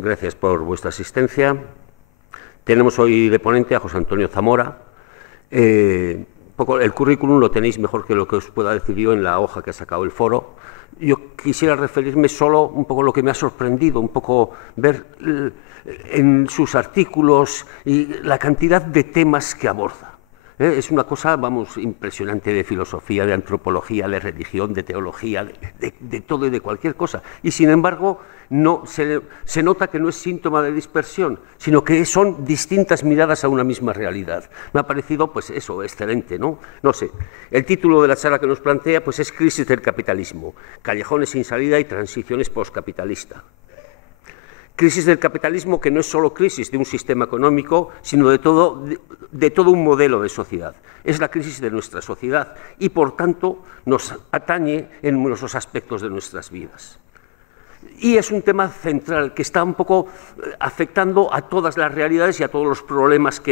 gracias por vuestra asistencia. Tenemos hoy de ponente a José Antonio Zamora. El currículum lo tenéis mejor que lo que os pueda decir yo en la hoja que ha sacado el foro. Yo quisiera referirme solo un poco a lo que me ha sorprendido, un poco ver en sus artículos y la cantidad de temas que aborda. Es una cosa, vamos, impresionante, de filosofía, de antropología, de religión, de teología, de todo y de cualquier cosa. Y sin embargo, no se nota que no es síntoma de dispersión, sino que son distintas miradas a una misma realidad. Me ha parecido, pues eso, excelente, ¿no? No sé. El título de la charla que nos plantea, pues es Crisis del capitalismo, callejones sin salida y transiciones postcapitalista. Crisis del capitalismo que no es solo crisis de un sistema económico, sino de todo un modelo de sociedad. Es la crisis de nuestra sociedad y, por tanto, nos atañe en numerosos aspectos de nuestras vidas. Y es un tema central que está un poco afectando a todas las realidades y a todos los problemas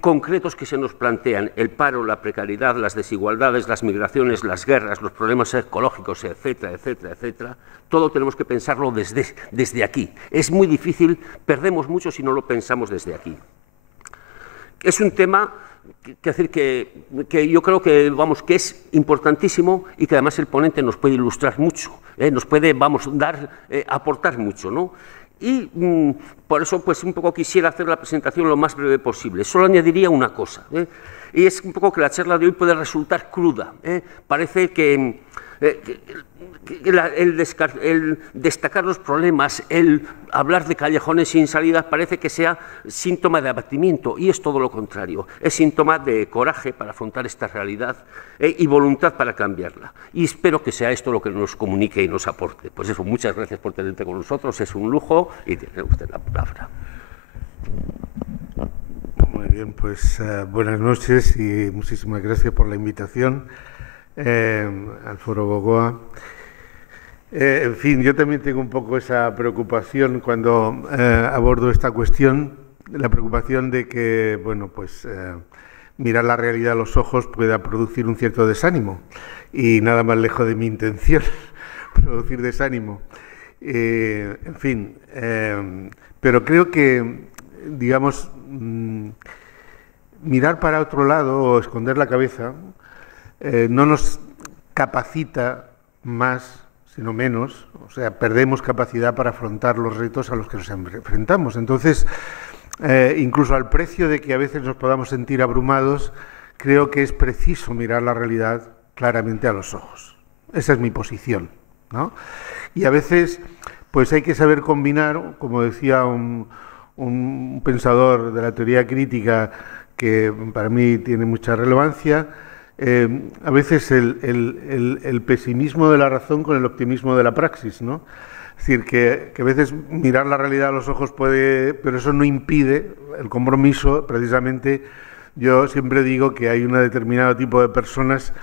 concretos que se nos plantean: el paro, la precariedad, las desigualdades, las migraciones, las guerras, los problemas ecológicos, etcétera, etcétera, etcétera. Todo tenemos que pensarlo desde aquí. Es muy difícil, perdemos mucho si no lo pensamos desde aquí. Es un tema que yo creo que, vamos, que es importantísimo y que además el ponente nos puede ilustrar mucho, nos puede, vamos, aportar mucho, ¿no? Y por eso, pues, un poco quisiera hacer la presentación lo más breve posible. Solo añadiría una cosa, y es un poco que la charla de hoy puede resultar cruda. Parece que el destacar los problemas, el hablar de callejones sin salida, parece que sea síntoma de abatimiento, y es todo lo contrario. Es síntoma de coraje para afrontar esta realidad y voluntad para cambiarla. Y espero que sea esto lo que nos comunique y nos aporte. Pues eso, muchas gracias por tenerte con nosotros, es un lujo, y tiene usted la palabra. Muy bien, pues buenas noches y muchísimas gracias por la invitación al Foro Gogoa. En fin, yo también tengo un poco esa preocupación cuando abordo esta cuestión, la preocupación de que, bueno, pues mirar la realidad a los ojos pueda producir un cierto desánimo, y nada más lejos de mi intención, producir desánimo. En fin, pero creo que, digamos, mirar para otro lado o esconder la cabeza no nos capacita más, sino menos. O sea, perdemos capacidad para afrontar los retos a los que nos enfrentamos. Entonces, incluso al precio de que a veces nos podamos sentir abrumados, creo que es preciso mirar la realidad claramente a los ojos. Esa es mi posición, ¿no? Y a veces, pues hay que saber combinar, como decía un pensador de la teoría crítica que para mí tiene mucha relevancia, a veces el pesimismo de la razón con el optimismo de la praxis, ¿no? Es decir, que a veces mirar la realidad a los ojos puede, pero eso no impide el compromiso. Precisamente, yo siempre digo que hay un determinado tipo de personas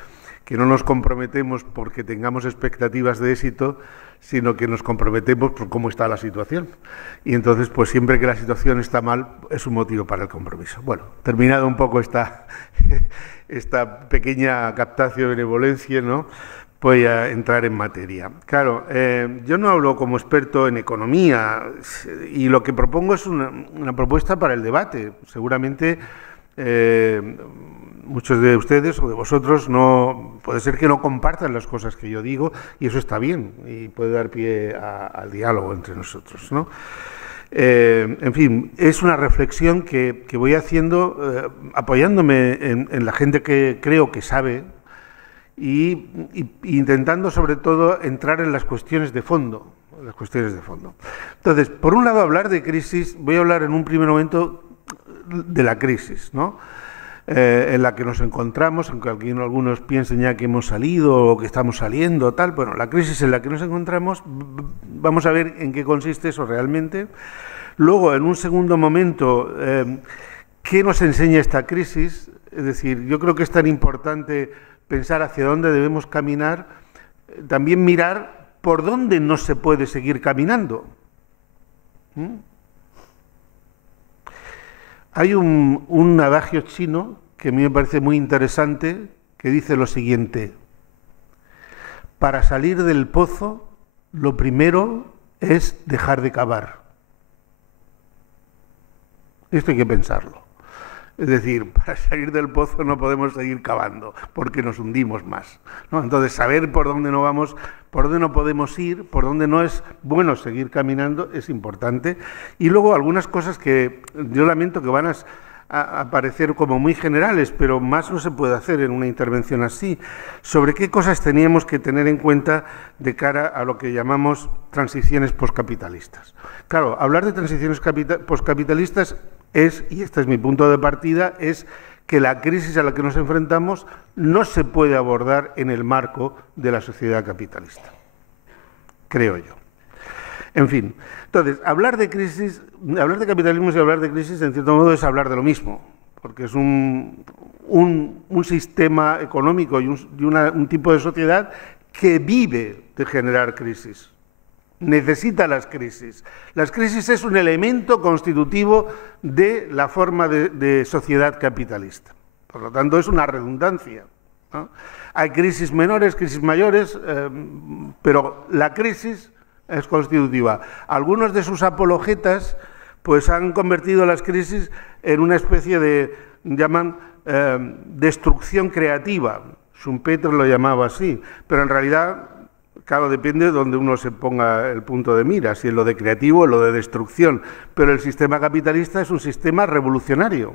que no nos comprometemos porque tengamos expectativas de éxito, sino que nos comprometemos por cómo está la situación. Y entonces, pues siempre que la situación está mal, es un motivo para el compromiso. Bueno, terminado un poco esta pequeña captatio de benevolencia, ¿no?, voy a entrar en materia. Claro, yo no hablo como experto en economía, y lo que propongo es una propuesta para el debate. Seguramente muchos de ustedes o de vosotros puede ser que no compartan las cosas que yo digo, y eso está bien y puede dar pie al diálogo entre nosotros, ¿no? En fin, es una reflexión que voy haciendo apoyándome en la gente que creo que sabe y intentando sobre todo entrar en las cuestiones de fondo. Entonces, por un lado, hablar de crisis, voy a hablar en un primer momento de la crisis, ¿no?, en la que nos encontramos, aunque algunos piensen ya que hemos salido o que estamos saliendo, tal. Bueno, la crisis en la que nos encontramos, vamos a ver en qué consiste eso realmente. Luego, en un segundo momento, ¿qué nos enseña esta crisis? Es decir, yo creo que es tan importante pensar hacia dónde debemos caminar, también mirar por dónde no se puede seguir caminando. Hay un adagio chino que a mí me parece muy interesante, que dice lo siguiente: para salir del pozo, lo primero es dejar de cavar. Esto hay que pensarlo. Es decir, para salir del pozo no podemos seguir cavando, porque nos hundimos más, ¿no? Entonces, saber por dónde no vamos, por dónde no podemos ir, por dónde no es bueno seguir caminando, es importante. Y luego algunas cosas que yo lamento que van a parecer como muy generales, pero más no se puede hacer en una intervención así, sobre qué cosas teníamos que tener en cuenta de cara a lo que llamamos transiciones poscapitalistas. Claro, hablar de transiciones poscapitalistas es, y este es mi punto de partida, es que la crisis a la que nos enfrentamos no se puede abordar en el marco de la sociedad capitalista, creo yo. En fin, entonces, hablar de capitalismo y hablar de crisis, en cierto modo, es hablar de lo mismo, porque es un sistema económico y un tipo de sociedad que vive de generar crisis. Necesita las crisis. Las crisis es un elemento constitutivo de la forma de sociedad capitalista. Por lo tanto, es una redundancia, ¿no? Hay crisis menores, crisis mayores, pero la crisis es constitutiva. Algunos de sus apologetas pues han convertido las crisis en una especie de, llaman, destrucción creativa. Schumpeter lo llamaba así, pero en realidad, claro, depende de donde uno se ponga el punto de mira, si es lo de creativo o lo de destrucción. Pero el sistema capitalista es un sistema revolucionario.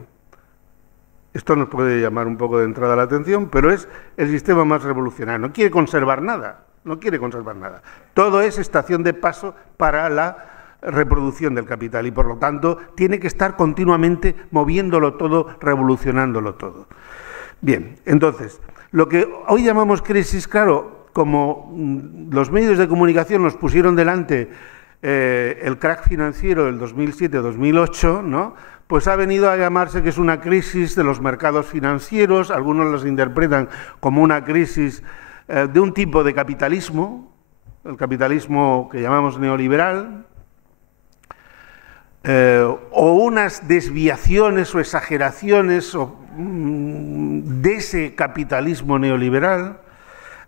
Esto nos puede llamar un poco de entrada la atención, pero es el sistema más revolucionario. No quiere conservar nada, no quiere conservar nada. Todo es estación de paso para la reproducción del capital y, por lo tanto, tiene que estar continuamente moviéndolo todo, revolucionándolo todo. Bien, entonces, lo que hoy llamamos crisis, claro, como los medios de comunicación nos pusieron delante el crack financiero del 2007-2008, ¿no? Pues ha venido a llamarse que es una crisis de los mercados financieros, algunos los interpretan como una crisis de un tipo de capitalismo, el capitalismo que llamamos neoliberal, o unas desviaciones o exageraciones de ese capitalismo neoliberal.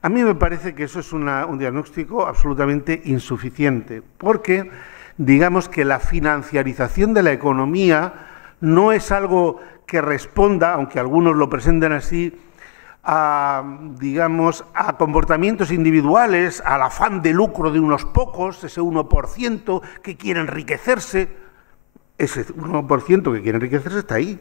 A mí me parece que eso es un diagnóstico absolutamente insuficiente, porque digamos que la financiarización de la economía no es algo que responda, aunque algunos lo presenten así, digamos, a comportamientos individuales, al afán de lucro de unos pocos, ese 1% que quiere enriquecerse. Ese 1% que quiere enriquecerse está ahí.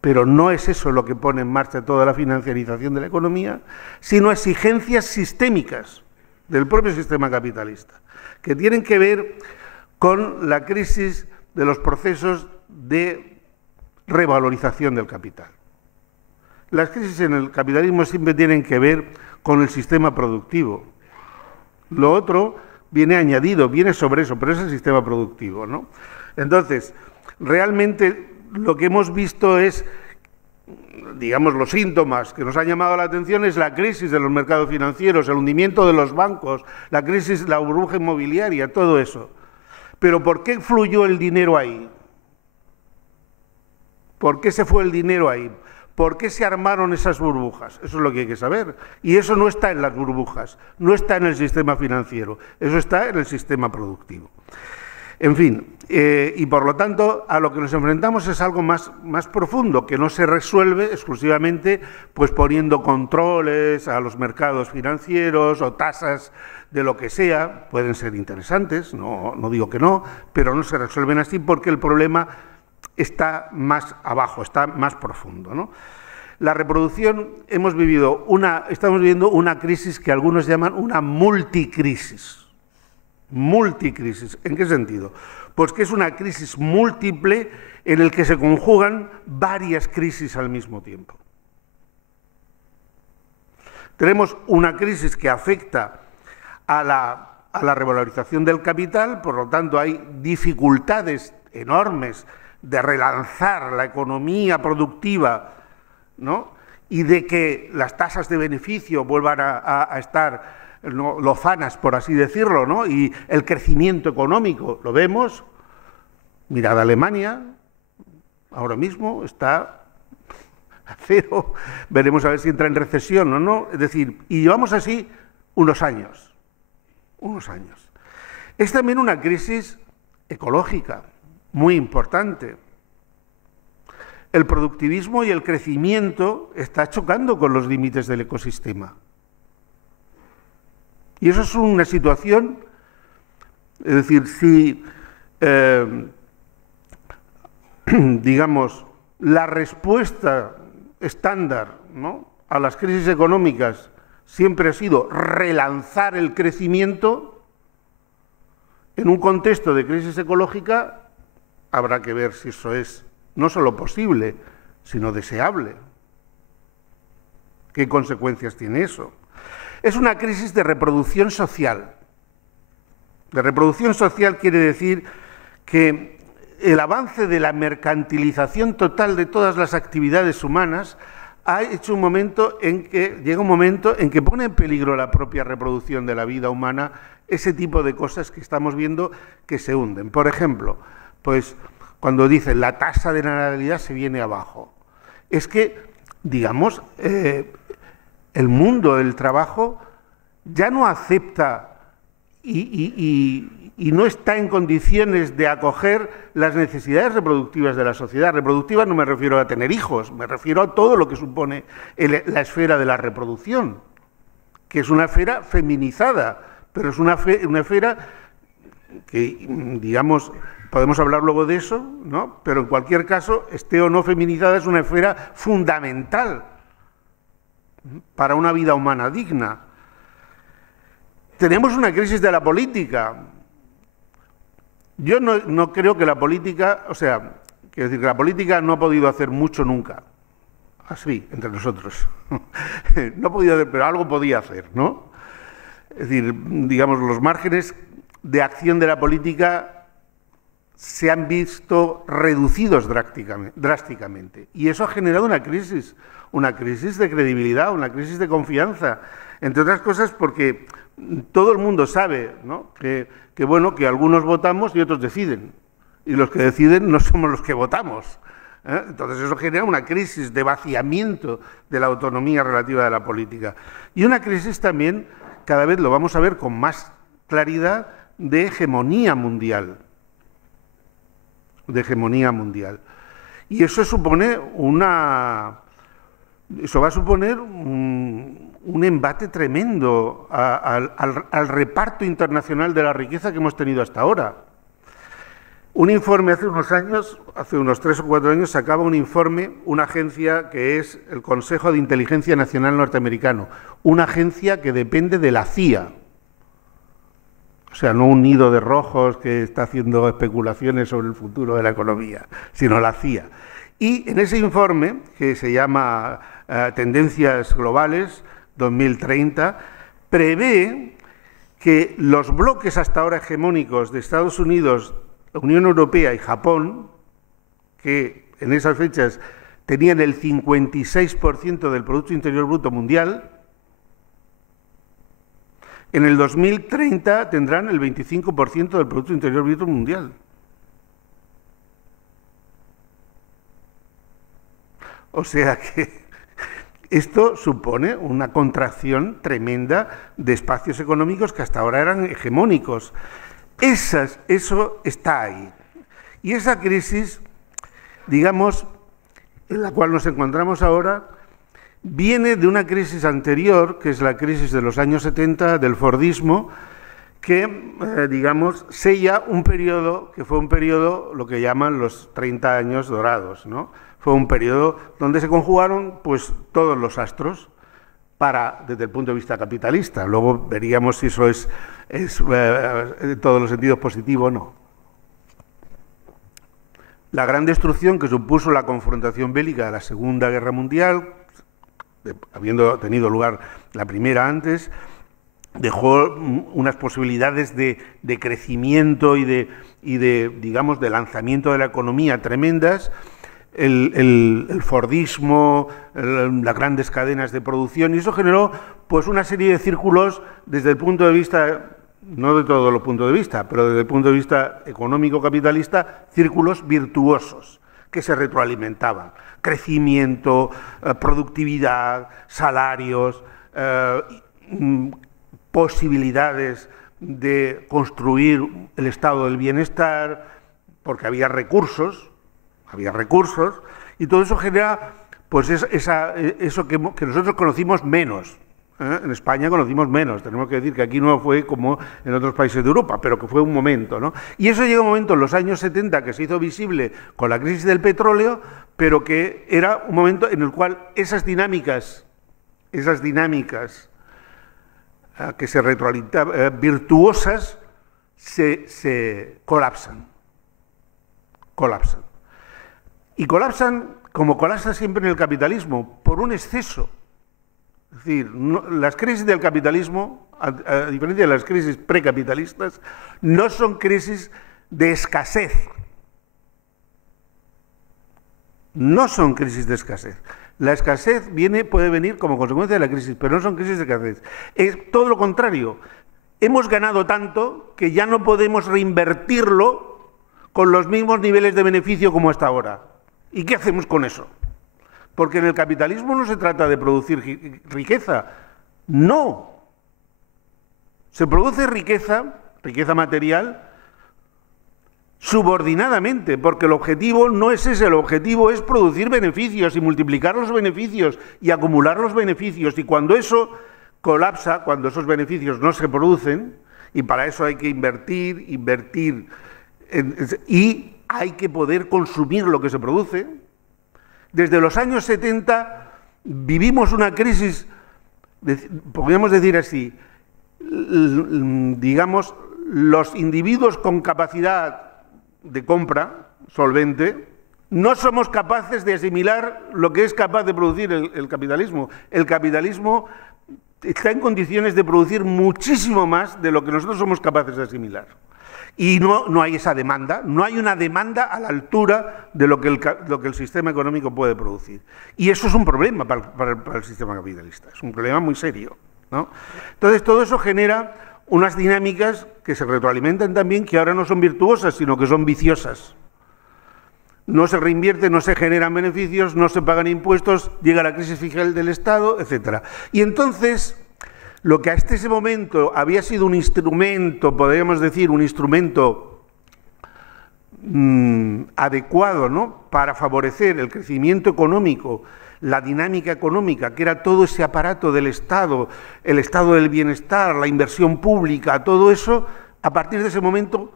Pero no es eso lo que pone en marcha toda la financiarización de la economía, sino exigencias sistémicas del propio sistema capitalista, que tienen que ver con la crisis de los procesos de revalorización del capital. Las crisis en el capitalismo siempre tienen que ver con el sistema productivo. Lo otro viene añadido, viene sobre eso, pero es el sistema productivo, ¿no? Entonces, realmente lo que hemos visto es, digamos, los síntomas que nos han llamado la atención es la crisis de los mercados financieros, el hundimiento de los bancos, la crisis, la burbuja inmobiliaria, todo eso. Pero ¿por qué fluyó el dinero ahí? ¿Por qué se fue el dinero ahí? ¿Por qué se armaron esas burbujas? Eso es lo que hay que saber. Y eso no está en las burbujas, no está en el sistema financiero, eso está en el sistema productivo. En fin, y por lo tanto, a lo que nos enfrentamos es algo más profundo, que no se resuelve exclusivamente pues poniendo controles a los mercados financieros o tasas de lo que sea. Pueden ser interesantes, no digo que no, pero no se resuelven así porque el problema está más abajo, está más profundo, ¿no? La reproducción, estamos viviendo una crisis que algunos llaman una multicrisis. Multicrisis, ¿en qué sentido? Pues que es una crisis múltiple en el que se conjugan varias crisis al mismo tiempo. Tenemos una crisis que afecta a la revalorización del capital, por lo tanto hay dificultades enormes de relanzar la economía productiva, ¿no? Y de que las tasas de beneficio vuelvan a estar lozanas, por así decirlo, ¿no? Y el crecimiento económico, lo vemos. Mirad a Alemania, ahora mismo está a cero, veremos a ver si entra en recesión o no, es decir, y llevamos así unos años. Es también una crisis ecológica muy importante. el productivismo y el crecimiento está chocando con los límites del ecosistema. Y eso es una situación, es decir, si, digamos, la respuesta estándar, ¿no?, a las crisis económicas siempre ha sido relanzar el crecimiento, en un contexto de crisis ecológica habrá que ver si eso es no solo posible, sino deseable. ¿Qué consecuencias tiene eso? Es una crisis de reproducción social. De reproducción social quiere decir que el avance de la mercantilización total de todas las actividades humanas ha hecho un momento en que llega un momento en que pone en peligro la propia reproducción de la vida humana, ese tipo de cosas que estamos viendo que se hunden. Por ejemplo, pues cuando dicen la tasa de natalidad se viene abajo, es que, digamos, el mundo del trabajo ya no acepta y no está en condiciones de acoger las necesidades reproductivas de la sociedad. Reproductivas no me refiero a tener hijos, me refiero a todo lo que supone la esfera de la reproducción, que es una esfera feminizada, pero es una esfera que, digamos, podemos hablar luego de eso, ¿no?, pero en cualquier caso, esté o no feminizada, es una esfera fundamental para una vida humana digna. Tenemos una crisis de la política. Yo no creo que la política, o sea, quiero decir que la política no ha podido hacer mucho nunca, así, entre nosotros. No ha podido hacer, pero algo podía hacer, ¿no? Es decir, digamos, los márgenes de acción de la política se han visto reducidos drásticamente. Y eso ha generado una crisis de credibilidad, una crisis de confianza, entre otras cosas porque todo el mundo sabe, ¿no?, que algunos votamos y otros deciden, y los que deciden no somos los que votamos, ¿eh? Entonces eso genera una crisis de vaciamiento de la autonomía relativa de la política. Y una crisis también, cada vez lo vamos a ver con más claridad, de hegemonía mundial. Y eso supone eso va a suponer un embate tremendo al reparto internacional de la riqueza que hemos tenido hasta ahora. Un informe hace unos 3 o 4 años, sacaba un informe, una agencia que es el Consejo de Inteligencia Nacional Norteamericano, una agencia que depende de la CIA. O sea, no un nido de rojos que está haciendo especulaciones sobre el futuro de la economía, sino la CIA. Y en ese informe, que se llama Tendencias Globales 2030, prevé que los bloques hasta ahora hegemónicos de Estados Unidos, la Unión Europea y Japón, que en esas fechas tenían el 56% del Producto Interior Bruto mundial, en el 2030 tendrán el 25% del Producto Interior Bruto mundial. O sea que esto supone una contracción tremenda de espacios económicos que hasta ahora eran hegemónicos. Eso está ahí. Y esa crisis, digamos, en la cual nos encontramos ahora, viene de una crisis anterior, que es la crisis de los años 70, del Fordismo, que, digamos, sella un periodo, que fue un periodo, lo que llaman los 30 años dorados, ¿no? Fue un periodo donde se conjugaron, pues, todos los astros desde el punto de vista capitalista. Luego veríamos si eso es en todos los sentidos positivo o no. La gran destrucción que supuso la confrontación bélica de la Segunda Guerra Mundial, habiendo tenido lugar la primera antes, dejó unas posibilidades de crecimiento y de, digamos, de lanzamiento de la economía tremendas. El Fordismo, las grandes cadenas de producción, y eso generó, pues, una serie de círculos desde el punto de vista, no de todos los puntos de vista, pero desde el punto de vista económico-capitalista, círculos virtuosos que se retroalimentaban. Crecimiento, productividad, salarios, posibilidades de construir el estado del bienestar, porque había recursos, Y todo eso genera pues eso que nosotros conocimos menos. En España conocimos menos, tenemos que decir que aquí no fue como en otros países de Europa, pero que fue un momento, ¿no? Y eso llega un momento en los años 70 que se hizo visible con la crisis del petróleo, pero que era un momento en el cual esas dinámicas que se retroalimentaban, virtuosas, se colapsan. Y colapsan, como colapsa siempre en el capitalismo, por un exceso. Es decir, las crisis del capitalismo, a diferencia de las crisis precapitalistas, no son crisis de escasez. No son crisis de escasez. La escasez puede venir como consecuencia de la crisis, pero no son crisis de escasez. Es todo lo contrario. Hemos ganado tanto que ya no podemos reinvertirlo con los mismos niveles de beneficio como hasta ahora. ¿Y qué hacemos con eso? Porque en el capitalismo no se trata de producir riqueza, no. Se produce riqueza material, subordinadamente, porque el objetivo no es ese, el objetivo es producir beneficios y multiplicar los beneficios y acumular los beneficios. Y cuando eso colapsa, cuando esos beneficios no se producen, y para eso hay que invertir, y hay que poder consumir lo que se produce. Desde los años 70 vivimos una crisis, podríamos decir así, digamos, los individuos con capacidad de compra solvente no somos capaces de asimilar lo que es capaz de producir el capitalismo. El capitalismo está en condiciones de producir muchísimo más de lo que nosotros somos capaces de asimilar. Y no hay esa demanda, no hay una demanda a la altura de lo que el sistema económico puede producir. Y eso es un problema para el sistema capitalista, es un problema muy serio, ¿no? Entonces, todo eso genera unas dinámicas que se retroalimentan también, que ahora no son virtuosas, sino que son viciosas. No se reinvierte, no se generan beneficios, no se pagan impuestos, llega la crisis fiscal del Estado, etc. Y entonces, lo que hasta ese momento había sido un instrumento, podríamos decir, un instrumento adecuado, ¿no?, para favorecer el crecimiento económico, la dinámica económica, que era todo ese aparato del Estado, el estado del bienestar, la inversión pública, todo eso, a partir de ese momento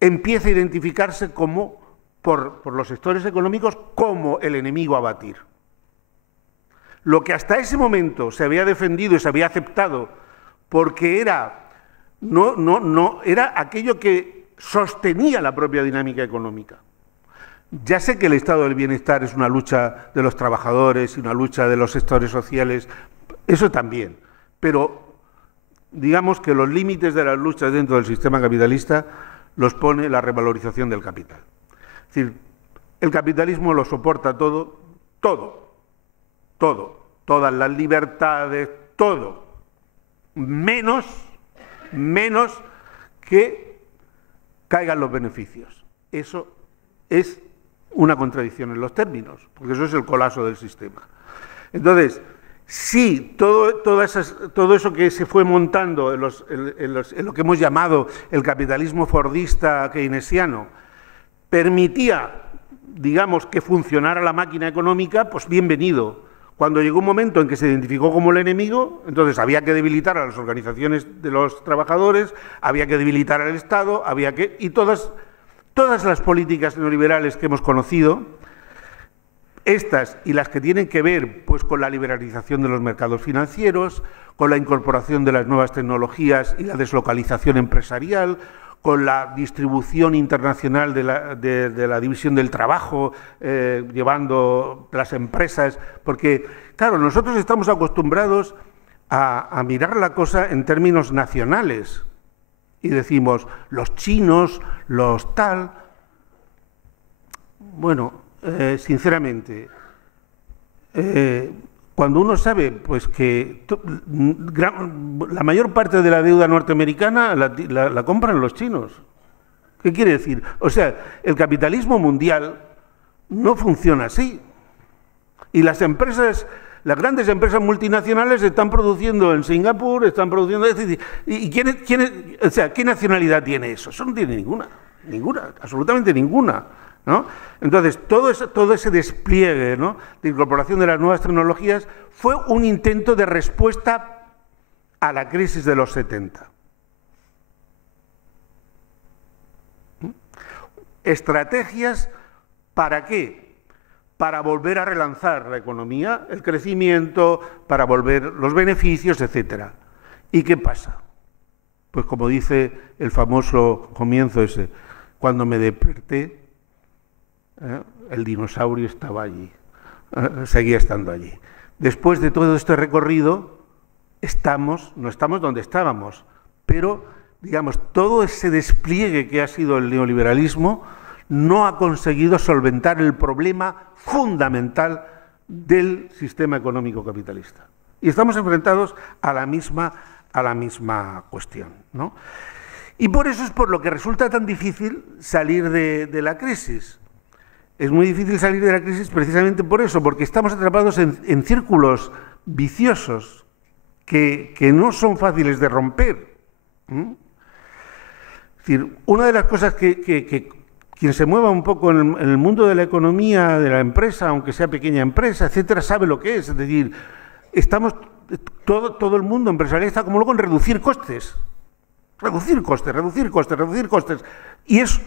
empieza a identificarse por los sectores económicos como el enemigo a batir. Lo que hasta ese momento se había defendido y se había aceptado porque era aquello que sostenía la propia dinámica económica. Ya sé que el estado del bienestar es una lucha de los trabajadores y una lucha de los sectores sociales, eso también, pero digamos que los límites de las luchas dentro del sistema capitalista los pone la revalorización del capital. Es decir, el capitalismo lo soporta todo, todas las libertades, todo, menos que caigan los beneficios. Eso es una contradicción en los términos, porque eso es el colapso del sistema. Entonces, sí, todo eso que se fue montando en lo que hemos llamado el capitalismo fordista keynesiano, permitía, digamos, que funcionara la máquina económica, pues bienvenido. Cuando llegó un momento en que se identificó como el enemigo, entonces había que debilitar a las organizaciones de los trabajadores, había que debilitar al Estado, y todas las políticas neoliberales que hemos conocido, estas y las que tienen que ver pues con la liberalización de los mercados financieros, con la incorporación de las nuevas tecnologías y la deslocalización empresarial, con la distribución internacional de la división del trabajo, llevando las empresas, porque, claro, nosotros estamos acostumbrados a mirar la cosa en términos nacionales, y decimos, los chinos, los tal. Bueno, sinceramente, cuando uno sabe pues que la mayor parte de la deuda norteamericana la compran los chinos. ¿Qué quiere decir? O sea, el capitalismo mundial no funciona así. Y las grandes empresas multinacionales están produciendo en Singapur, están produciendo... ¿Y ¿qué nacionalidad tiene eso? Eso no tiene ninguna, absolutamente ninguna. ¿no? Entonces, todo ese despliegue, ¿no?, de incorporación de las nuevas tecnologías fue un intento de respuesta a la crisis de los 70. Estrategias, ¿para qué? Para volver a relanzar la economía, el crecimiento, para volver los beneficios, etcétera. ¿Y qué pasa? Pues como dice el famoso comienzo ese, cuando me desperté, el dinosaurio estaba allí, seguía estando allí. Después de todo este recorrido, no estamos donde estábamos, pero, digamos, todo ese despliegue que ha sido el neoliberalismo no ha conseguido solventar el problema fundamental del sistema económico capitalista. Y estamos enfrentados a la misma cuestión, ¿no? Y por eso es por lo que resulta tan difícil salir de la crisis. Es muy difícil salir de la crisis precisamente por eso, porque estamos atrapados en círculos viciosos que no son fáciles de romper. Es decir, una de las cosas que quien se mueva un poco en el mundo de la economía, de la empresa, aunque sea pequeña empresa, etcétera, sabe lo que es. Es decir, todo el mundo empresarial está como loco en reducir costes. Reducir costes. Y es,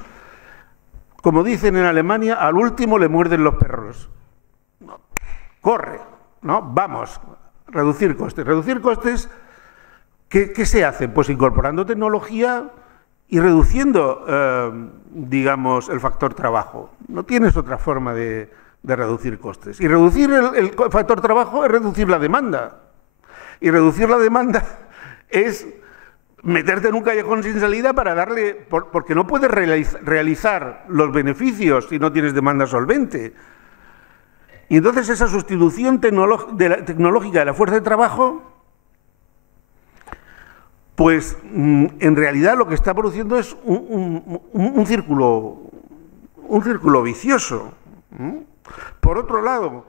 como dicen en Alemania, al último le muerden los perros. Corre, ¿no? Vamos, reducir costes. Reducir costes, ¿qué se hace? Pues incorporando tecnología y reduciendo, digamos, el factor trabajo. No tienes otra forma de reducir costes. Y reducir el factor trabajo es reducir la demanda. Y reducir la demanda es meterte en un callejón sin salida para darle... porque no puedes realizar los beneficios si no tienes demanda solvente. Y entonces esa sustitución tecnológica de la fuerza de trabajo, pues en realidad lo que está produciendo es un círculo vicioso. Por otro lado,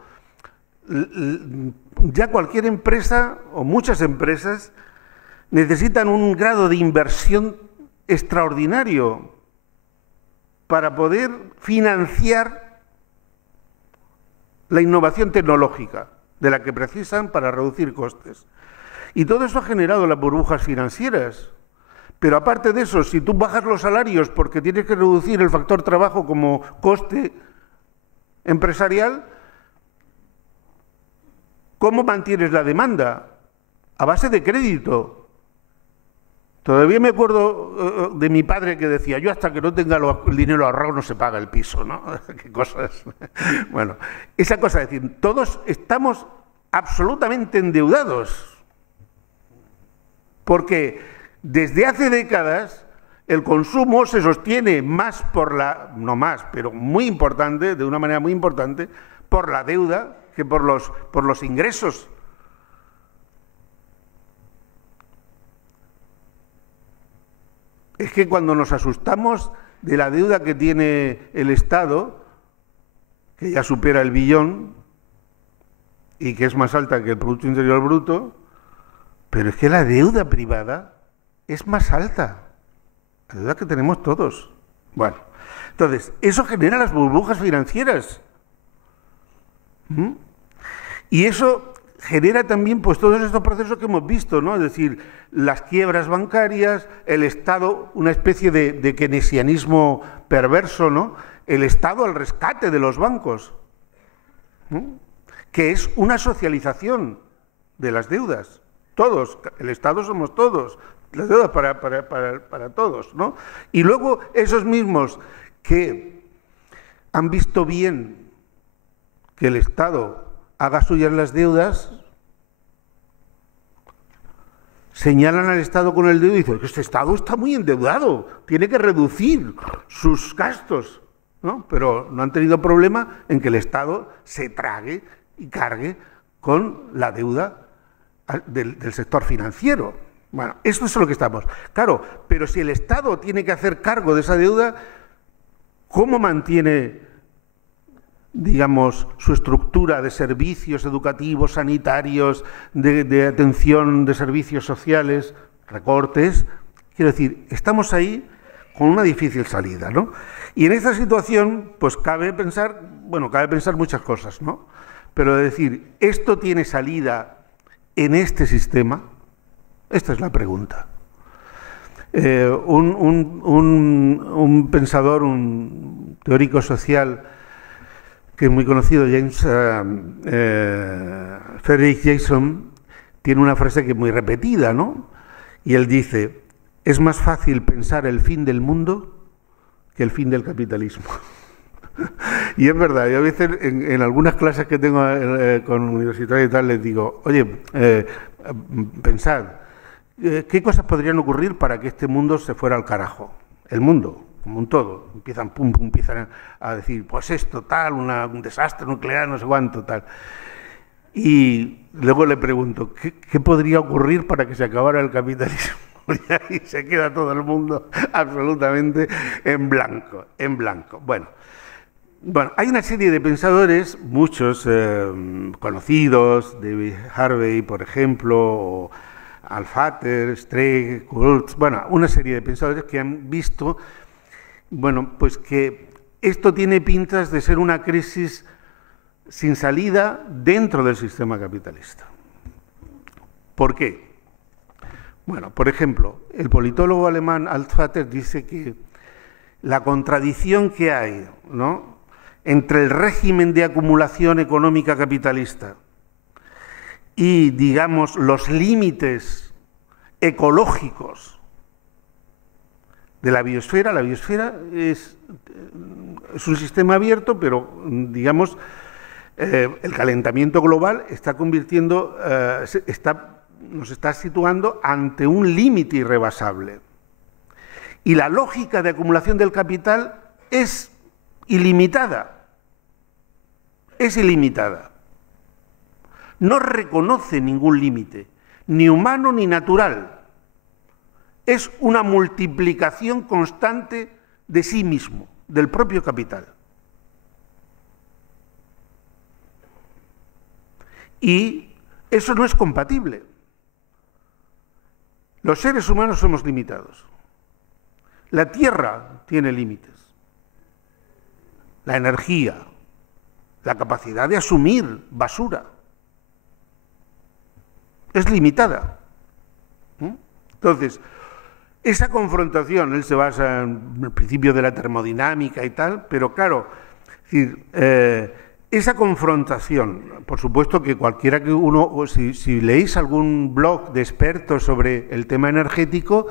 ya cualquier empresa o muchas empresas necesitan un grado de inversión extraordinario para poder financiar la innovación tecnológica de la que precisan para reducir costes. Y todo eso ha generado las burbujas financieras. Pero aparte de eso, si tú bajas los salarios porque tienes que reducir el factor trabajo como coste empresarial, ¿cómo mantienes la demanda? A base de crédito. Todavía me acuerdo de mi padre que decía, yo hasta que no tenga el dinero ahorrado no se paga el piso, ¿no? Qué cosas. Bueno, esa cosa, es decir, todos estamos absolutamente endeudados. Porque desde hace décadas el consumo se sostiene más no más, pero muy importante, de una manera muy importante, por la deuda que por los ingresos. Es que cuando nos asustamos de la deuda que tiene el Estado, que ya supera el billón y que es más alta que el Producto Interior Bruto, pero es que la deuda privada es más alta, la deuda que tenemos todos. Bueno, entonces, eso genera las burbujas financieras. Y eso genera también pues todos estos procesos que hemos visto, ¿no? Es decir, las quiebras bancarias, el Estado, una especie de keynesianismo perverso, ¿no? El Estado al rescate de los bancos, que es una socialización de las deudas. Todos, el Estado somos todos, las deudas para todos, ¿no? Y luego esos mismos que han visto bien que el Estado haga suyas las deudas, señalan al Estado con el dedo y dicen que este Estado está muy endeudado, tiene que reducir sus gastos, ¿no? Pero no han tenido problema en que el Estado se trague y cargue con la deuda del sector financiero. Bueno, eso es lo que estamos. Claro, pero si el Estado tiene que hacer cargo de esa deuda, ¿cómo mantiene, digamos, su estructura de servicios educativos, sanitarios, de atención de servicios sociales, recortes? Quiero decir, estamos ahí con una difícil salida, ¿no? Y en esta situación, pues cabe pensar muchas cosas, ¿no? Pero decir, ¿esto tiene salida en este sistema? Esta es la pregunta. Un pensador, un teórico social que es muy conocido, Frederick Jason, tiene una frase que es muy repetida, ¿no? Y él dice, es más fácil pensar el fin del mundo que el fin del capitalismo. Y es verdad, yo a veces en algunas clases que tengo con universitarios y tal, les digo, oye, pensad, ¿qué cosas podrían ocurrir para que este mundo se fuera al carajo? El mundo, como un todo. Empiezan a decir, pues esto, tal, un desastre nuclear, no sé cuánto, tal. Y luego le pregunto, ¿qué podría ocurrir para que se acabara el capitalismo? Y ahí se queda todo el mundo absolutamente en blanco, en blanco. Bueno, hay una serie de pensadores, muchos conocidos, David Harvey, por ejemplo, o Alphater, Streeck, Kurtz, una serie de pensadores que han visto, pues que esto tiene pintas de ser una crisis sin salida dentro del sistema capitalista. ¿Por qué? Bueno, por ejemplo, el politólogo alemán Alphater dice que la contradicción que hay, ¿no?, entre el régimen de acumulación económica capitalista y, digamos, los límites ecológicos de la biosfera. La biosfera es un sistema abierto, pero, digamos, el calentamiento global está convirtiendo, nos está situando ante un límite irrebasable. Y la lógica de acumulación del capital es ilimitada. Es ilimitada. No reconoce ningún límite, ni humano ni natural. Es una multiplicación constante de sí mismo, del propio capital. Y eso no es compatible. Los seres humanos somos limitados. La Tierra tiene límites. La energía, la capacidad de asumir basura, es limitada. Entonces, esa confrontación, él se basa en el principio de la termodinámica y tal, pero claro, es decir, esa confrontación, por supuesto que cualquiera que uno, si leéis algún blog de expertos sobre el tema energético,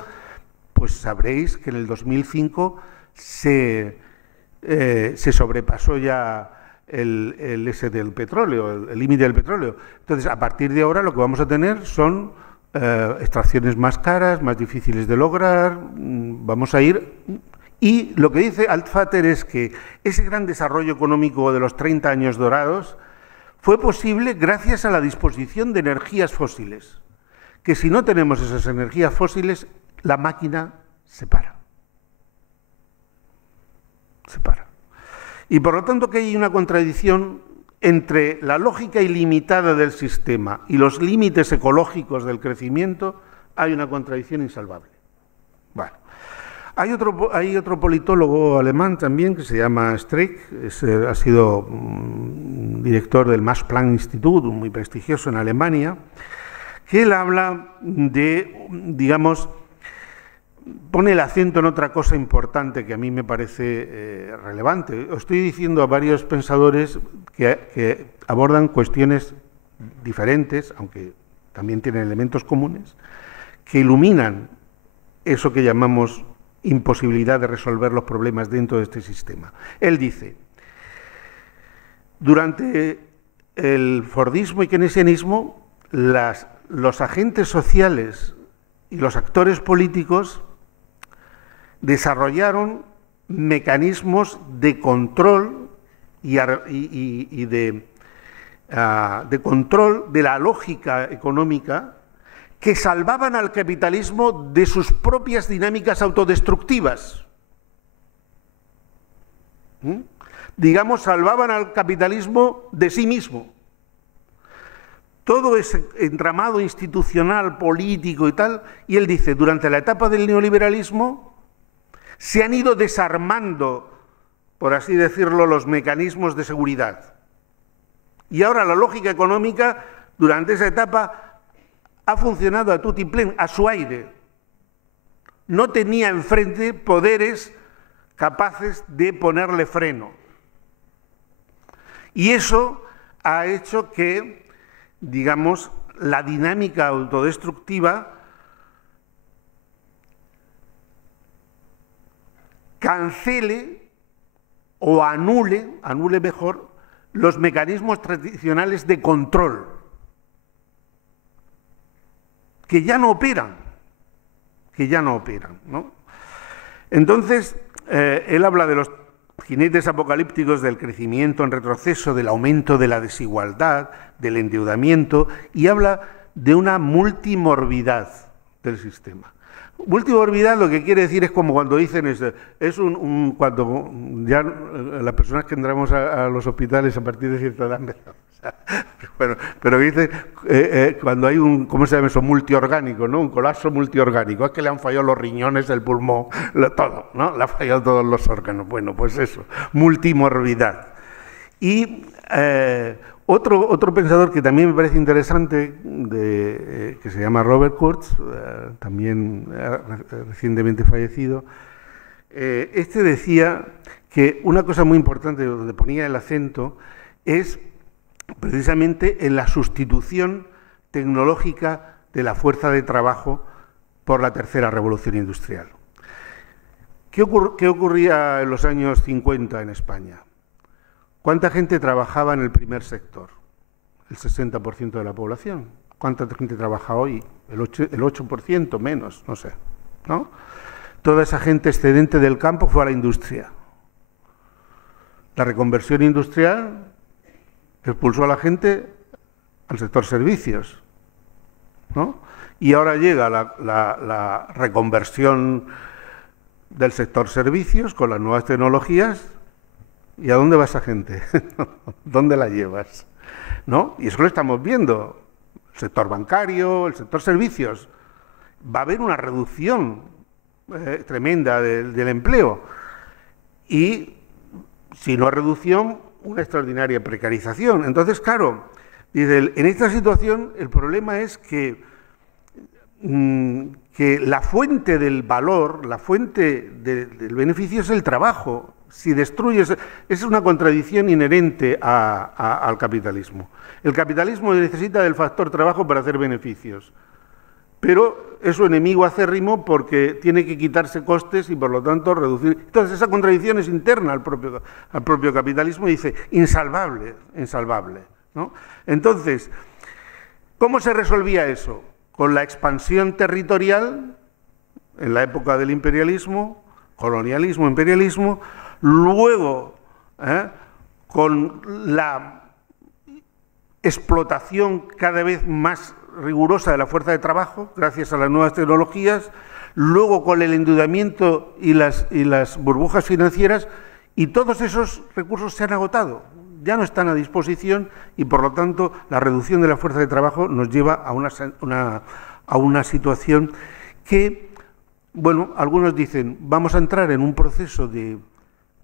pues sabréis que en el 2005 se sobrepasó ya el ese del petróleo, el límite del petróleo. Entonces, a partir de ahora lo que vamos a tener son extracciones más caras, más difíciles de lograr, vamos a ir... Y lo que dice Alphater es que ese gran desarrollo económico de los 30 años dorados fue posible gracias a la disposición de energías fósiles, que si no tenemos esas energías fósiles, la máquina se para. Se para. Y por lo tanto que hay una contradicción entre la lógica ilimitada del sistema y los límites ecológicos del crecimiento, hay una contradicción insalvable. Bueno. Hay otro politólogo alemán también que se llama Streeck, ha sido director del Max Planck Institut, muy prestigioso en Alemania, que él habla de, digamos, pone el acento en otra cosa importante que a mí me parece relevante. Os estoy diciendo a varios pensadores que abordan cuestiones diferentes, aunque también tienen elementos comunes, que iluminan eso que llamamos imposibilidad de resolver los problemas dentro de este sistema. Él dice, durante el fordismo y keynesianismo, los agentes sociales y los actores políticos desarrollaron mecanismos de control y de control de la lógica económica que salvaban al capitalismo de sus propias dinámicas autodestructivas. Digamos, salvaban al capitalismo de sí mismo. Todo ese entramado institucional, político y tal, y él dice, durante la etapa del neoliberalismo Se han ido desarmando, por así decirlo, los mecanismos de seguridad. Y ahora la lógica económica, durante esa etapa, ha funcionado a tutiplén, a su aire. No tenía enfrente poderes capaces de ponerle freno. Y eso ha hecho que, digamos, la dinámica autodestructiva cancele o anule mejor, los mecanismos tradicionales de control, que ya no operan, ¿no? Entonces, él habla de los jinetes apocalípticos del crecimiento en retroceso, del aumento de la desigualdad, del endeudamiento, y habla de una multimorbidad del sistema. Multimorbidad lo que quiere decir es como cuando dicen, cuando ya las personas que entramos a los hospitales a partir de cierta edad, bueno, pero dice, cuando hay un, ¿cómo se llama eso? Multiorgánico, ¿no? Un colapso multiorgánico, es que le han fallado los riñones, el pulmón, todo, ¿no? Le han fallado todos los órganos. Bueno, pues eso, multimorbidad. Y otro pensador que también me parece interesante, que se llama Robert Kurz, también recientemente fallecido, este decía que una cosa muy importante donde ponía el acento es precisamente en la sustitución tecnológica de la fuerza de trabajo por la tercera revolución industrial. ¿Qué ocurría en los años 50 en España? ¿Cuánta gente trabajaba en el primer sector? El 60% de la población. ¿Cuánta gente trabaja hoy? El 8% menos, no sé, ¿no? Toda esa gente excedente del campo fue a la industria. La reconversión industrial expulsó a la gente al sector servicios, ¿no? Y ahora llega la reconversión del sector servicios con las nuevas tecnologías. ¿Y a dónde va esa gente? ¿Dónde la llevas? ¿No? Y eso lo estamos viendo. El sector bancario, el sector servicios. Va a haber una reducción tremenda del empleo. Y, si no reducción, una extraordinaria precarización. Entonces, claro, en esta situación el problema es que la fuente del valor, la fuente del beneficio es el trabajo. Si destruyes, es una contradicción inherente al capitalismo. El capitalismo necesita del factor trabajo para hacer beneficios, pero es su enemigo acérrimo porque tiene que quitarse costes y por lo tanto reducir. Entonces esa contradicción es interna al propio capitalismo y dice, insalvable, ¿no? Entonces, ¿cómo se resolvía eso? Con la expansión territorial, en la época del imperialismo, colonialismo, imperialismo, luego con la explotación cada vez más rigurosa de la fuerza de trabajo, gracias a las nuevas tecnologías, luego con el endeudamiento y las burbujas financieras, y todos esos recursos se han agotado, ya no están a disposición, y por lo tanto la reducción de la fuerza de trabajo nos lleva a una situación que, bueno, algunos dicen, vamos a entrar en un proceso de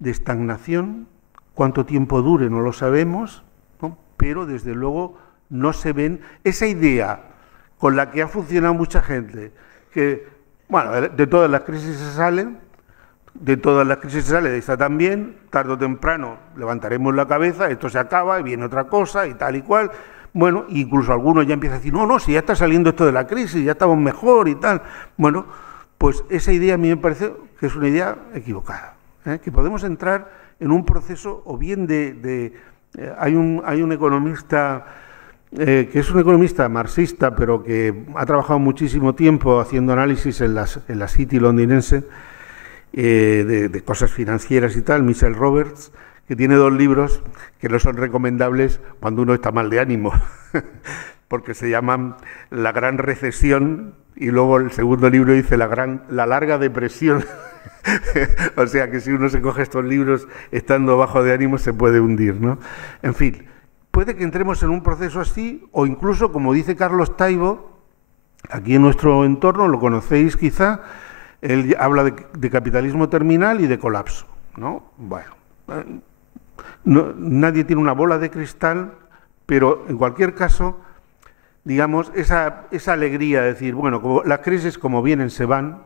estagnación, cuánto tiempo dure no lo sabemos, ¿no? Pero desde luego no se ven esa idea con la que ha funcionado mucha gente, que, bueno, de todas las crisis se salen, de esta también, tarde o temprano levantaremos la cabeza, esto se acaba, y viene otra cosa y tal y cual. Bueno, incluso algunos ya empiezan a decir, no, si ya está saliendo esto de la crisis, ya estamos mejor y tal. Bueno, pues esa idea a mí me parece que es una idea equivocada, que podemos entrar en un proceso o bien hay un economista que es un economista marxista, pero que ha trabajado muchísimo tiempo haciendo análisis en la City londinense de cosas financieras y tal, Michel Roberts, que tiene 2 libros que no son recomendables cuando uno está mal de ánimo, porque se llaman La Gran Recesión, y luego el segundo libro dice La Larga Depresión. O sea que si uno se coge estos libros estando bajo de ánimo se puede hundir, ¿no? En fin, puede que entremos en un proceso así, o incluso, como dice Carlos Taibo, aquí en nuestro entorno, lo conocéis quizá, Él habla de capitalismo terminal y de colapso, ¿no? Bueno, nadie tiene una bola de cristal, pero en cualquier caso, digamos, esa alegría de decir, bueno, como las crisis como vienen se van,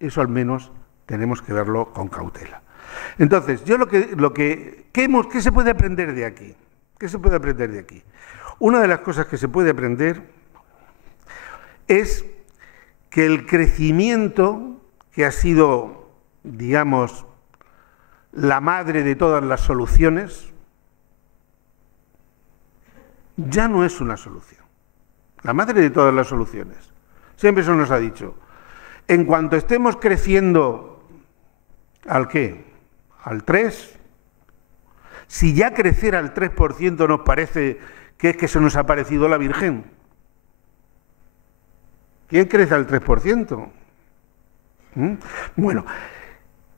eso al menos tenemos que verlo con cautela. Entonces, yo ¿qué se puede aprender de aquí? ¿Qué se puede aprender de aquí? Una de las cosas que se puede aprender es que el crecimiento, que ha sido, digamos, la madre de todas las soluciones, ya no es una solución. La madre de todas las soluciones. Siempre se nos ha dicho, en cuanto estemos creciendo, ¿al qué? ¿Al 3%? Si ya crecer al 3% nos parece que es que se nos ha parecido la Virgen. ¿Quién crece al 3%? Bueno,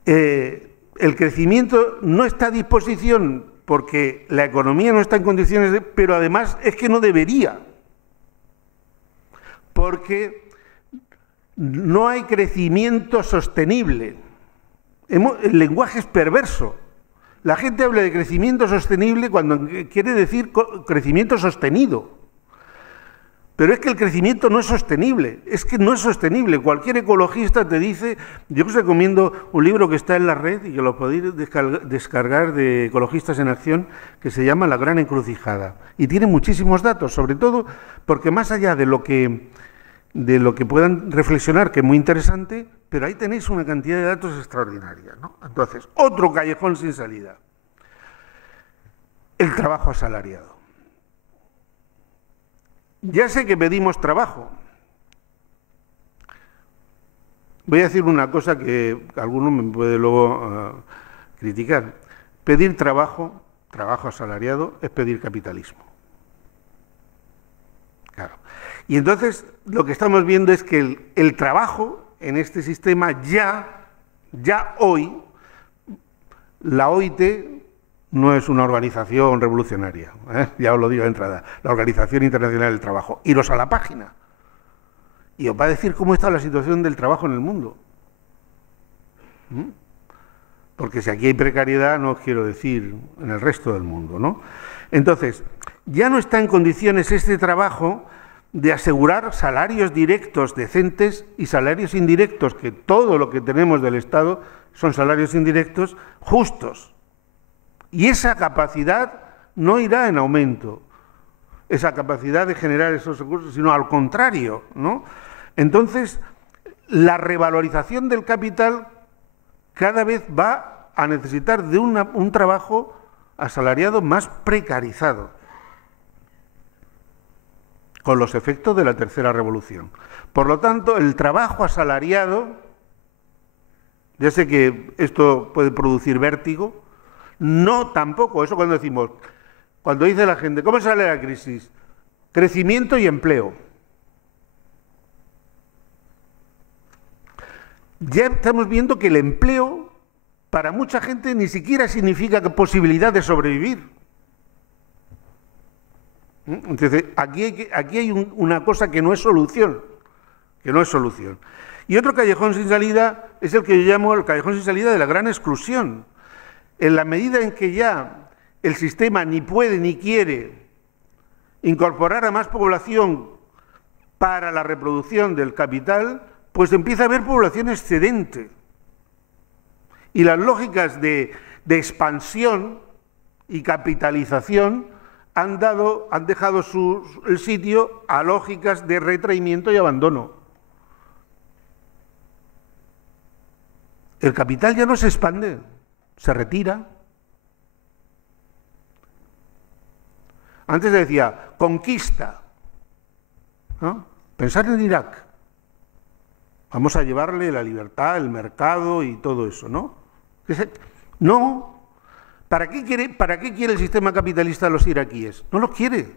el crecimiento no está a disposición porque la economía no está en condiciones pero además es que no debería. Porque no hay crecimiento sostenible. El lenguaje es perverso. La gente habla de crecimiento sostenible cuando quiere decir crecimiento sostenido. Pero es que el crecimiento no es sostenible, es que no es sostenible. Cualquier ecologista te dice, yo os recomiendo un libro que está en la red y que lo podéis descargar de Ecologistas en Acción, que se llama La Gran Encrucijada. Y tiene muchísimos datos, sobre todo porque más allá de lo que puedan reflexionar, que es muy interesante, pero ahí tenéis una cantidad de datos extraordinaria, ¿no? Entonces, otro callejón sin salida. El trabajo asalariado. Ya sé que pedimos trabajo. Voy a decir una cosa que alguno me puede luego criticar. Pedir trabajo asalariado, es pedir capitalismo. Claro. Y entonces lo que estamos viendo es que el trabajo en este sistema ya hoy, la OIT no es una organización revolucionaria, ya os lo digo de entrada, la Organización Internacional del Trabajo. Iros a la página y os va a decir cómo está la situación del trabajo en el mundo. Porque si aquí hay precariedad, no os quiero decir en el resto del mundo, ¿no? Entonces, ya no está en condiciones este trabajo de asegurar salarios directos decentes y salarios indirectos, que todo lo que tenemos del Estado son salarios indirectos justos. Y esa capacidad no irá en aumento, esa capacidad de generar esos recursos, sino al contrario, ¿no? Entonces, la revalorización del capital cada vez va a necesitar de un trabajo asalariado más precarizado, con los efectos de la tercera revolución. Por lo tanto, el trabajo asalariado, ya sé que esto puede producir vértigo, no tampoco, eso cuando dice la gente, ¿cómo sale la crisis? Crecimiento y empleo. Ya estamos viendo que el empleo para mucha gente ni siquiera significa posibilidad de sobrevivir. Entonces, aquí hay una cosa que no es solución, Y otro callejón sin salida es el que yo llamo el callejón sin salida de la gran exclusión. En la medida en que ya el sistema ni puede ni quiere incorporar a más población para la reproducción del capital, pues empieza a haber población excedente. Y las lógicas de expansión y capitalización han dejado el sitio a lógicas de retraimiento y abandono. El capital ya no se expande, se retira. Antes se decía, conquista, ¿no? Pensar en Irak. Vamos a llevarle la libertad, el mercado y todo eso, ¿no? No. ¿Para qué quiere el sistema capitalista a los iraquíes? No los quiere.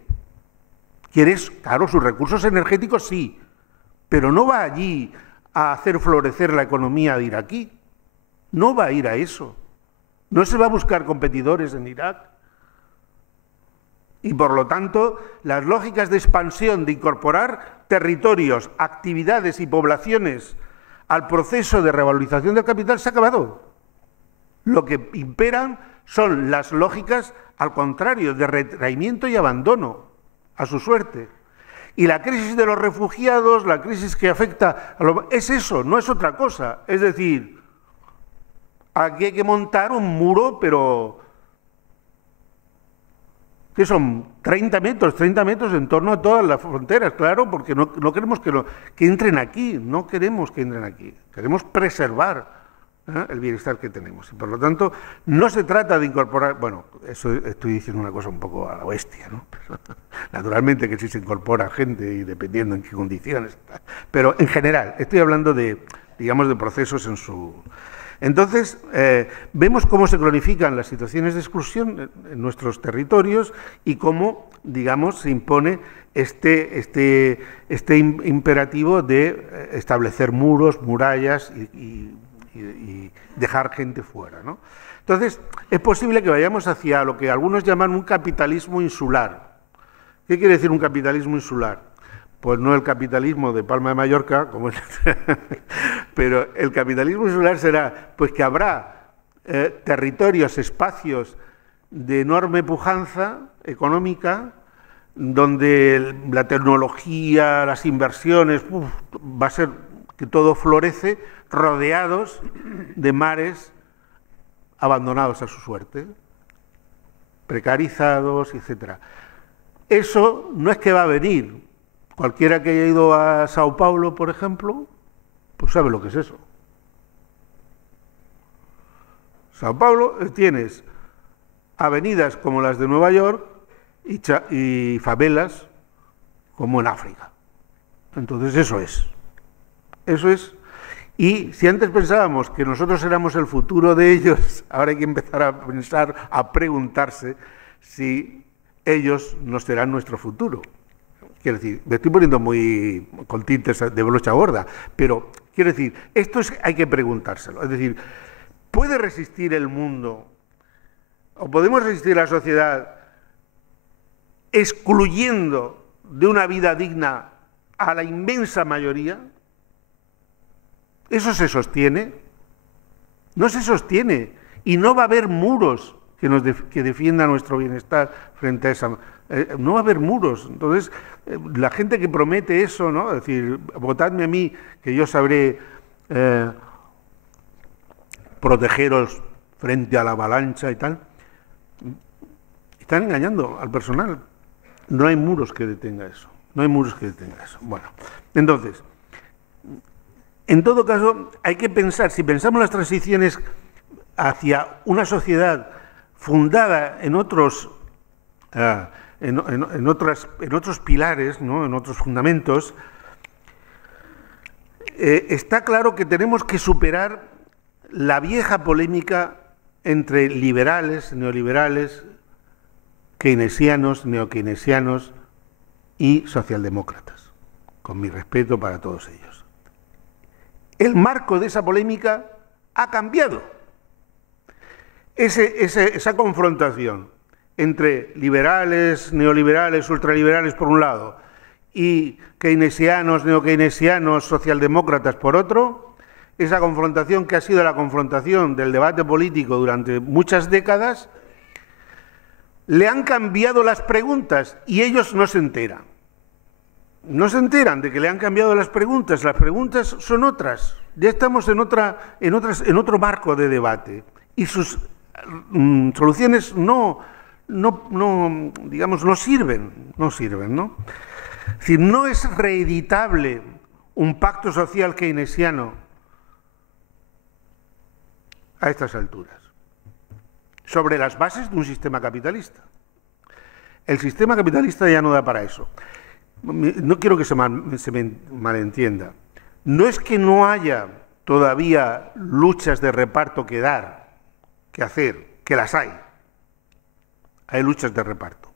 Quiere, claro, sus recursos energéticos sí, pero no va allí a hacer florecer la economía de iraquí. No va a ir a eso. No se va a buscar competidores en Irak. Y por lo tanto, las lógicas de expansión, de incorporar territorios, actividades y poblaciones al proceso de revalorización del capital se ha acabado. Lo que imperan son las lógicas, al contrario, de retraimiento y abandono a su suerte. Y la crisis de los refugiados, la crisis que afecta es eso, no es otra cosa. Es decir, aquí hay que montar un muro, pero que son 30 metros en torno a todas las fronteras, claro, porque no queremos que entren aquí, no queremos que entren aquí, queremos preservar el bienestar que tenemos. Y por lo tanto, no se trata de incorporar, bueno, eso estoy diciendo una cosa un poco a la bestia, ¿no? Pero, naturalmente que sí se incorpora gente y dependiendo en qué condiciones, pero en general, estoy hablando de, digamos, de procesos en su... Entonces, vemos cómo se cronifican las situaciones de exclusión en nuestros territorios y cómo, digamos, se impone este imperativo de establecer muros, murallas y dejar gente fuera, ¿no? Entonces, es posible que vayamos hacia lo que algunos llaman un capitalismo insular. ¿Qué quiere decir un capitalismo insular? Pues no el capitalismo de Palma de Mallorca, como pero el capitalismo insular será pues que habrá territorios, espacios de enorme pujanza económica, donde la tecnología, las inversiones, va a ser que todo florece, rodeados de mares abandonados a su suerte, precarizados, etc. Eso no es que va a venir. Cualquiera que haya ido a Sao Paulo, por ejemplo, pues sabe lo que es eso. Sao Paulo tienes avenidas como las de Nueva York y favelas como en África. Entonces eso es. Eso es. Y si antes pensábamos que nosotros éramos el futuro de ellos, ahora hay que empezar a pensar, a preguntarse si ellos no serán nuestro futuro. Quiero decir, me estoy poniendo muy con tintes de brocha gorda, pero quiero decir, esto hay que preguntárselo. Es decir, ¿puede resistir el mundo o podemos resistir la sociedad excluyendo de una vida digna a la inmensa mayoría? ¿Eso se sostiene? No se sostiene. Y no va a haber muros que defiendan nuestro bienestar frente a esa... no va a haber muros. Entonces, la gente que promete eso, ¿no? Es decir, votadme a mí, que yo sabré protegeros frente a la avalancha y tal, están engañando al personal. No hay muros que detenga eso. No hay muros que detenga eso. Bueno, entonces, en todo caso, hay que pensar, si pensamos las transiciones hacia una sociedad fundada en otros pilares, ¿no? En otros fundamentos, está claro que tenemos que superar la vieja polémica entre liberales, neoliberales, keynesianos, neokeynesianos y socialdemócratas, con mi respeto para todos ellos. El marco de esa polémica ha cambiado. Esa confrontación entre liberales, neoliberales, ultraliberales por un lado y keynesianos, neokeynesianos, socialdemócratas por otro, esa confrontación que ha sido la confrontación del debate político durante muchas décadas, le han cambiado las preguntas y ellos no se enteran. No se enteran de que le han cambiado las preguntas son otras. Ya estamos en otro marco de debate y sus soluciones digamos, no sirven, ¿no? Es decir, no es reeditable un pacto social keynesiano a estas alturas, sobre las bases de un sistema capitalista. El sistema capitalista ya no da para eso. No quiero que se me malentienda. No es que no haya todavía luchas de reparto que dar, que hacer, que las hay. Hay luchas de reparto.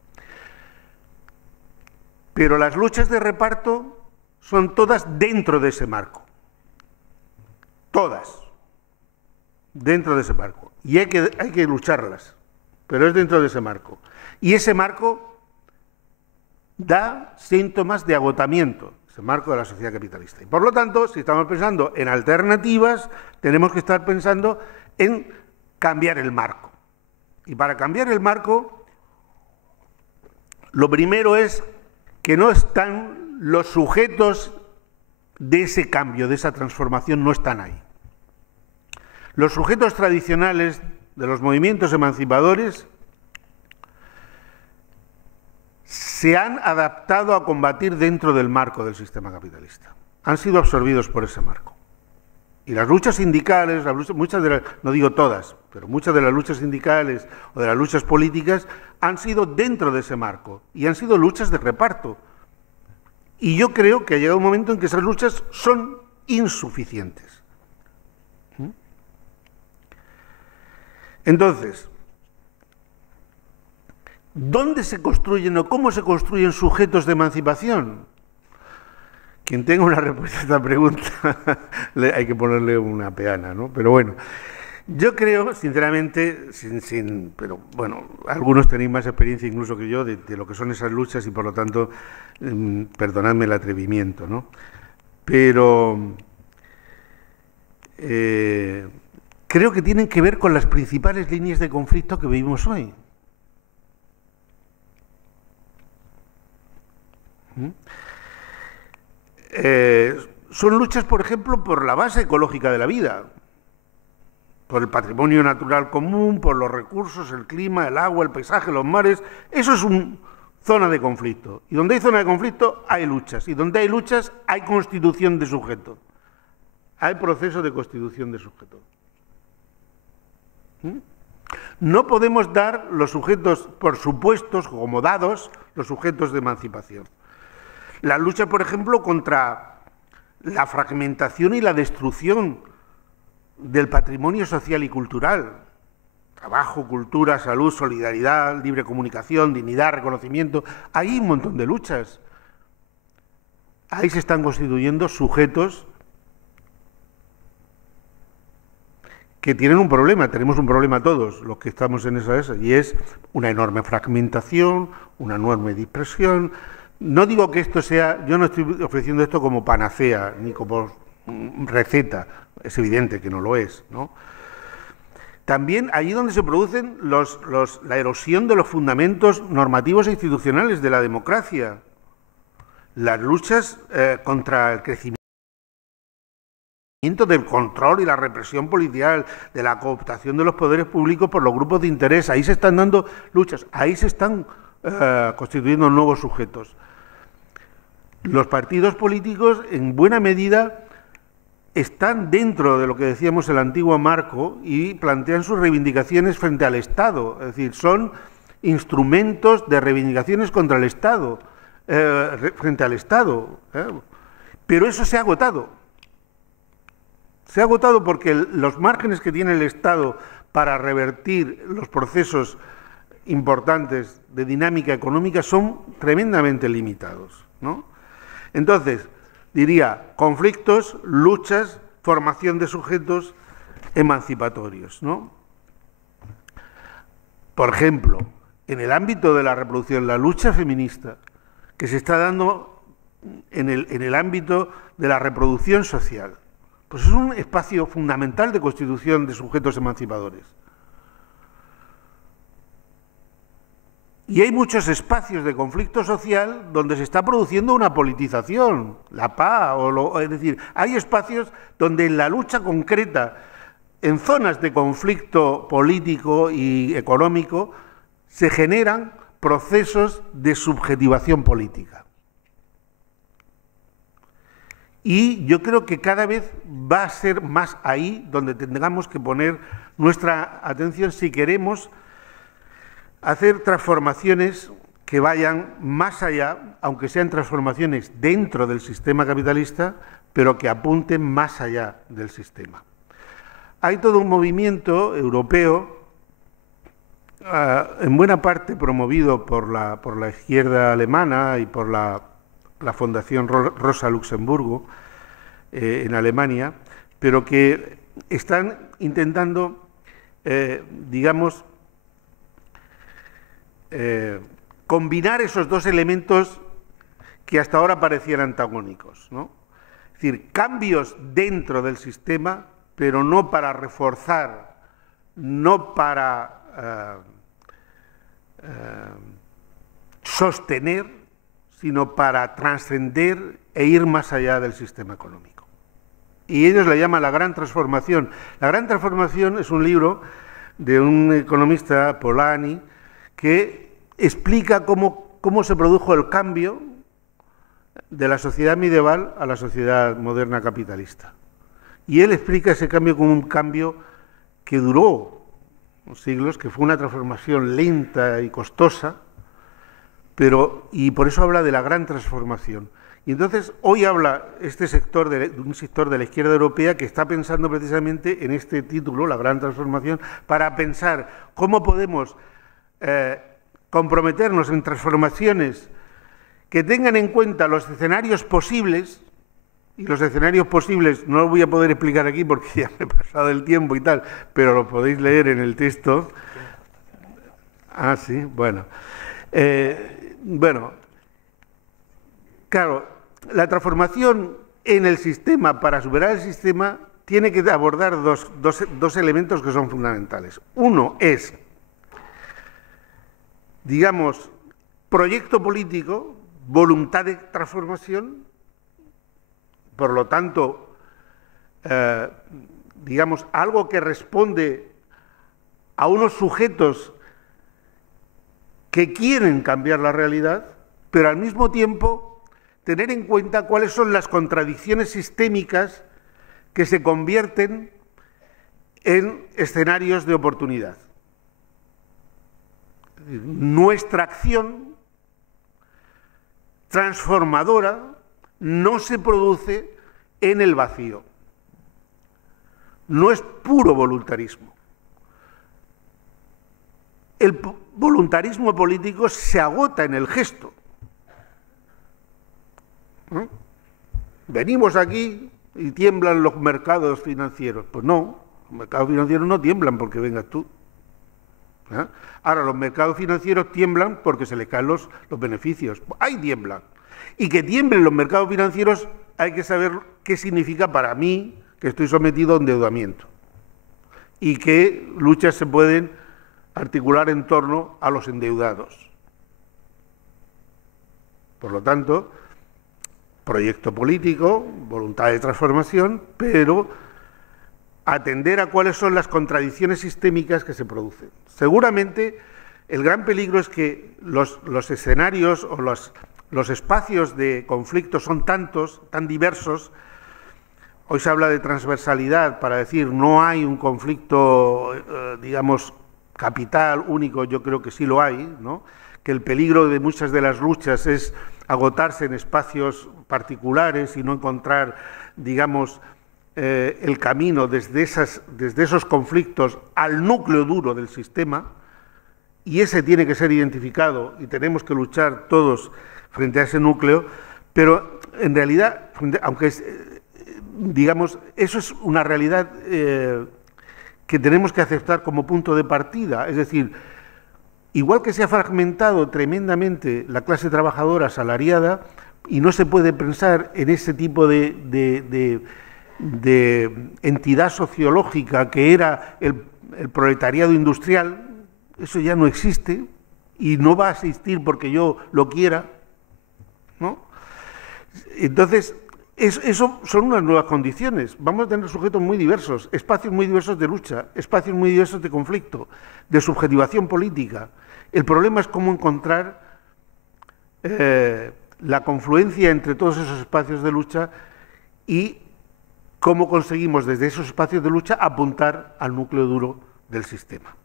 Pero las luchas de reparto son todas dentro de ese marco. Todas. Dentro de ese marco. Y hay que lucharlas. Pero es dentro de ese marco. Y ese marco da síntomas de agotamiento. ese marco de la sociedad capitalista. Y por lo tanto, si estamos pensando en alternativas, tenemos que estar pensando en cambiar el marco. Y para cambiar el marco, lo primero es que no están los sujetos de ese cambio, de esa transformación, no están ahí. Los sujetos tradicionales de los movimientos emancipadores se han adaptado a combatir dentro del marco del sistema capitalista. Han sido absorbidos por ese marco. Y las luchas sindicales, muchas de las, no digo todas, pero muchas de las luchas sindicales o de las luchas políticas han sido dentro de ese marco y han sido luchas de reparto. Y yo creo que ha llegado un momento en que esas luchas son insuficientes. Entonces, ¿dónde se construyen o cómo se construyen sujetos de emancipación? Quien tenga una respuesta a esta pregunta, hay que ponerle una peana, ¿no? Pero bueno, yo creo, sinceramente, pero bueno, algunos tenéis más experiencia incluso que yo de lo que son esas luchas y por lo tanto, perdonadme el atrevimiento, ¿no? Pero creo que tienen que ver con las principales líneas de conflicto que vivimos hoy. Son luchas, por ejemplo, por la base ecológica de la vida, por el patrimonio natural común, por los recursos, el clima, el agua, el paisaje, los mares. Eso es una zona de conflicto. Y donde hay zona de conflicto hay luchas. Y donde hay luchas hay constitución de sujeto. Hay proceso de constitución de sujeto. No podemos dar los sujetos por supuestos, como dados, los sujetos de emancipación. La lucha, por ejemplo, contra la fragmentación y la destrucción del patrimonio social y cultural. Trabajo, cultura, salud, solidaridad, libre comunicación, dignidad, reconocimiento. Hay un montón de luchas. Ahí se están constituyendo sujetos que tienen un problema, tenemos un problema todos los que estamos en esa, y es una enorme fragmentación, una enorme dispersión. No digo que esto sea, yo no estoy ofreciendo esto como panacea, ni como receta, es evidente que no lo es, ¿no? También allí donde se producen la erosión de los fundamentos normativos e institucionales de la democracia, las luchas contra el crecimiento del control y la represión policial, de la cooptación de los poderes públicos por los grupos de interés. Ahí se están dando luchas, ahí se están constituyendo nuevos sujetos. Los partidos políticos, en buena medida, están dentro de lo que decíamos el antiguo marco y plantean sus reivindicaciones frente al Estado. Es decir, son instrumentos de reivindicaciones contra el Estado, frente al Estado. Pero eso se ha agotado. Se ha agotado porque los márgenes que tiene el Estado para revertir los procesos importantes de dinámica económica son tremendamente limitados, ¿no? Entonces, diría, conflictos, luchas, formación de sujetos emancipatorios, ¿no? Por ejemplo, en el ámbito de la reproducción, la lucha feminista que se está dando en el ámbito de la reproducción social, pues es un espacio fundamental de constitución de sujetos emancipadores. Y hay muchos espacios de conflicto social donde se está produciendo una politización, la PA, es decir, hay espacios donde en la lucha concreta, en zonas de conflicto político y económico, se generan procesos de subjetivación política. Y yo creo que cada vez va a ser más ahí donde tengamos que poner nuestra atención si queremos hacer transformaciones que vayan más allá, aunque sean transformaciones dentro del sistema capitalista, pero que apunten más allá del sistema. Hay todo un movimiento europeo, en buena parte promovido por la izquierda alemana y por la Fundación Rosa Luxemburgo en Alemania, pero que están intentando, digamos, combinar esos dos elementos que hasta ahora parecían antagónicos, ¿no? Es decir, cambios dentro del sistema, pero no para reforzar, no para sostener, sino para trascender e ir más allá del sistema económico. Y ellos le llaman la gran transformación. La gran transformación es un libro de un economista, Polanyi, que explica cómo se produjo el cambio de la sociedad medieval a la sociedad moderna capitalista. Y él explica ese cambio como un cambio que duró siglos, que fue una transformación lenta y costosa, y por eso habla de la gran transformación. Y entonces hoy habla este sector de un sector de la izquierda europea que está pensando precisamente en este título, la gran transformación, para pensar cómo podemos comprometernos en transformaciones que tengan en cuenta los escenarios posibles, y los escenarios posibles no los voy a poder explicar aquí porque ya me he pasado el tiempo y tal, pero lo podéis leer en el texto. Ah, sí, bueno. Bueno, claro, la transformación en el sistema, para superar el sistema, tiene que abordar dos elementos que son fundamentales. Uno es, digamos, proyecto político, voluntad de transformación, por lo tanto, digamos, algo que responde a unos sujetos que quieren cambiar la realidad, pero al mismo tiempo tener en cuenta cuáles son las contradicciones sistémicas que se convierten en escenarios de oportunidad. Nuestra acción transformadora no se produce en el vacío, no es puro voluntarismo. El voluntarismo político se agota en el gesto. ¿No? Venimos aquí y tiemblan los mercados financieros. Pues no, los mercados financieros no tiemblan porque vengas tú. ¿Eh? Ahora, los mercados financieros tiemblan porque se les caen los beneficios. Ahí tiemblan. Y que tiemblen los mercados financieros hay que saber qué significa para mí, que estoy sometido a endeudamiento. Y qué luchas se pueden articular en torno a los endeudados. Por lo tanto, proyecto político, voluntad de transformación, pero atender a cuáles son las contradicciones sistémicas que se producen. Seguramente el gran peligro es que los escenarios o los espacios de conflicto son tantos, tan diversos. Hoy se habla de transversalidad para decir no hay un conflicto, digamos, capital único. Yo creo que sí lo hay, ¿no? Que el peligro de muchas de las luchas es agotarse en espacios particulares y no encontrar, digamos, el camino desde esos conflictos al núcleo duro del sistema, y ese tiene que ser identificado y tenemos que luchar todos frente a ese núcleo, pero en realidad, aunque digamos, eso es una realidad que tenemos que aceptar como punto de partida, es decir, igual que se ha fragmentado tremendamente la clase trabajadora asalariada y no se puede pensar en ese tipo de entidad sociológica que era el proletariado industrial, eso ya no existe y no va a existir porque yo lo quiera, ¿no? Entonces, eso son unas nuevas condiciones. Vamos a tener sujetos muy diversos, espacios muy diversos de lucha, espacios muy diversos de conflicto, de subjetivación política. El problema es cómo encontrar la confluencia entre todos esos espacios de lucha y cómo conseguimos desde esos espacios de lucha apuntar al núcleo duro del sistema.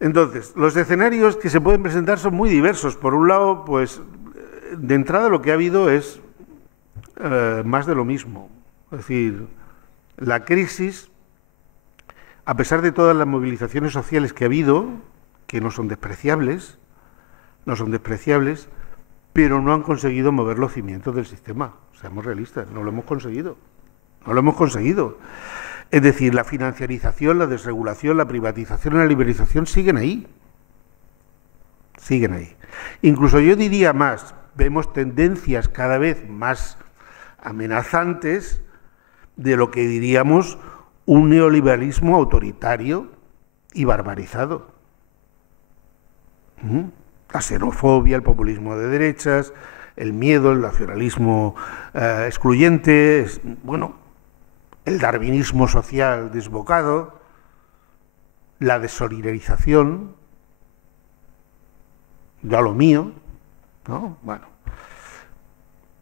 Entonces, los escenarios que se pueden presentar son muy diversos. Por un lado, pues, de entrada lo que ha habido es más de lo mismo. Es decir, la crisis, a pesar de todas las movilizaciones sociales que ha habido, que no son despreciables, pero no han conseguido mover los cimientos del sistema. Seamos realistas, no lo hemos conseguido. Es decir, la financiarización, la desregulación, la privatización y la liberalización siguen ahí. Incluso yo diría más, vemos tendencias cada vez más amenazantes de lo que diríamos un neoliberalismo autoritario y barbarizado. La xenofobia, el populismo de derechas, el miedo, el nacionalismo excluyente, bueno, el darwinismo social desbocado, la desolidarización, yo a lo mío, ¿no?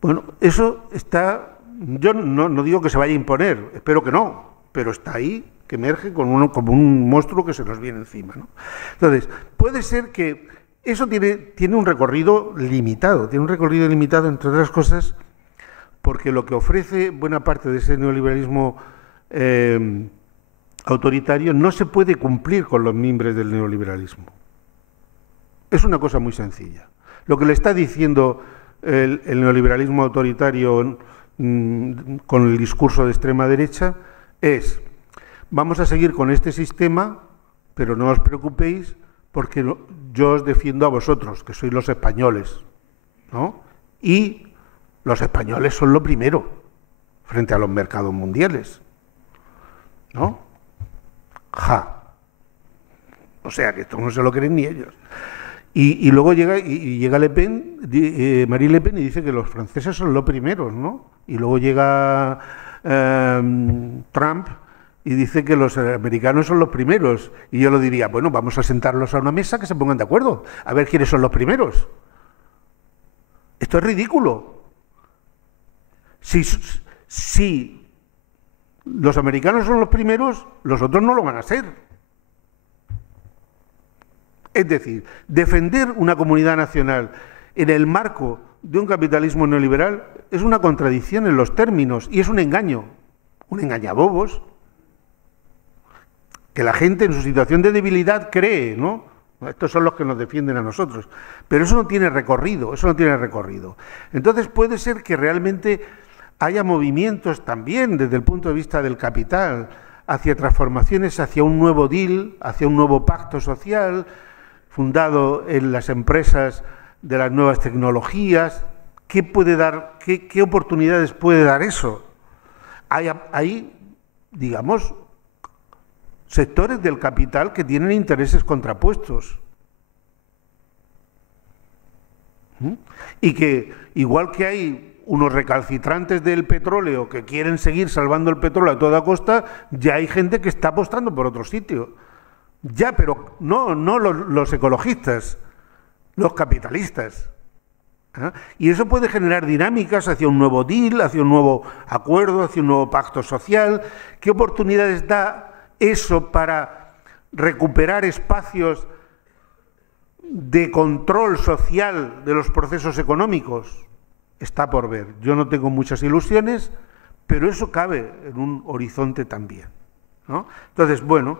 Bueno, eso está, yo no digo que se vaya a imponer, espero que no, pero está ahí, que emerge como un monstruo que se nos viene encima, ¿no? Entonces, puede ser que eso tiene un recorrido limitado, entre otras cosas, porque lo que ofrece buena parte de ese neoliberalismo autoritario no se puede cumplir con los mimbres del neoliberalismo. Es una cosa muy sencilla. Lo que le está diciendo el neoliberalismo autoritario con el discurso de extrema derecha es: vamos a seguir con este sistema, pero no os preocupéis porque yo os defiendo a vosotros, que sois los españoles, ¿no? Y los españoles son lo primero frente a los mercados mundiales, ¿no? O sea, que esto no se lo creen ni ellos. Y luego llega Le Pen, Marine Le Pen, y dice que los franceses son los primeros, ¿no? Y luego llega Trump y dice que los americanos son los primeros. Y yo lo diría, bueno, vamos a sentarlos a una mesa que se pongan de acuerdo, a ver quiénes son los primeros. Esto es ridículo. Si los americanos son los primeros, los otros no lo van a ser. Es decir, defender una comunidad nacional en el marco de un capitalismo neoliberal es una contradicción en los términos y es un engañabobos, que la gente en su situación de debilidad cree, ¿no? Estos son los que nos defienden a nosotros. Pero eso no tiene recorrido, Entonces puede ser que realmente haya movimientos también desde el punto de vista del capital hacia transformaciones, hacia un nuevo deal, hacia un nuevo pacto social fundado en las empresas de las nuevas tecnologías. ¿Qué puede dar, qué oportunidades puede dar eso? Hay, digamos, sectores del capital que tienen intereses contrapuestos. Y que, igual que hay unos recalcitrantes del petróleo que quieren seguir salvando el petróleo a toda costa, ya hay gente que está apostando por otro sitio. Ya, pero no los ecologistas, los capitalistas. Y eso puede generar dinámicas hacia un nuevo deal, hacia un nuevo acuerdo, hacia un nuevo pacto social. ¿Qué oportunidades da eso para recuperar espacios de control social de los procesos económicos? Está por ver. Yo no tengo muchas ilusiones, pero eso cabe en un horizonte también, ¿no? Entonces, bueno,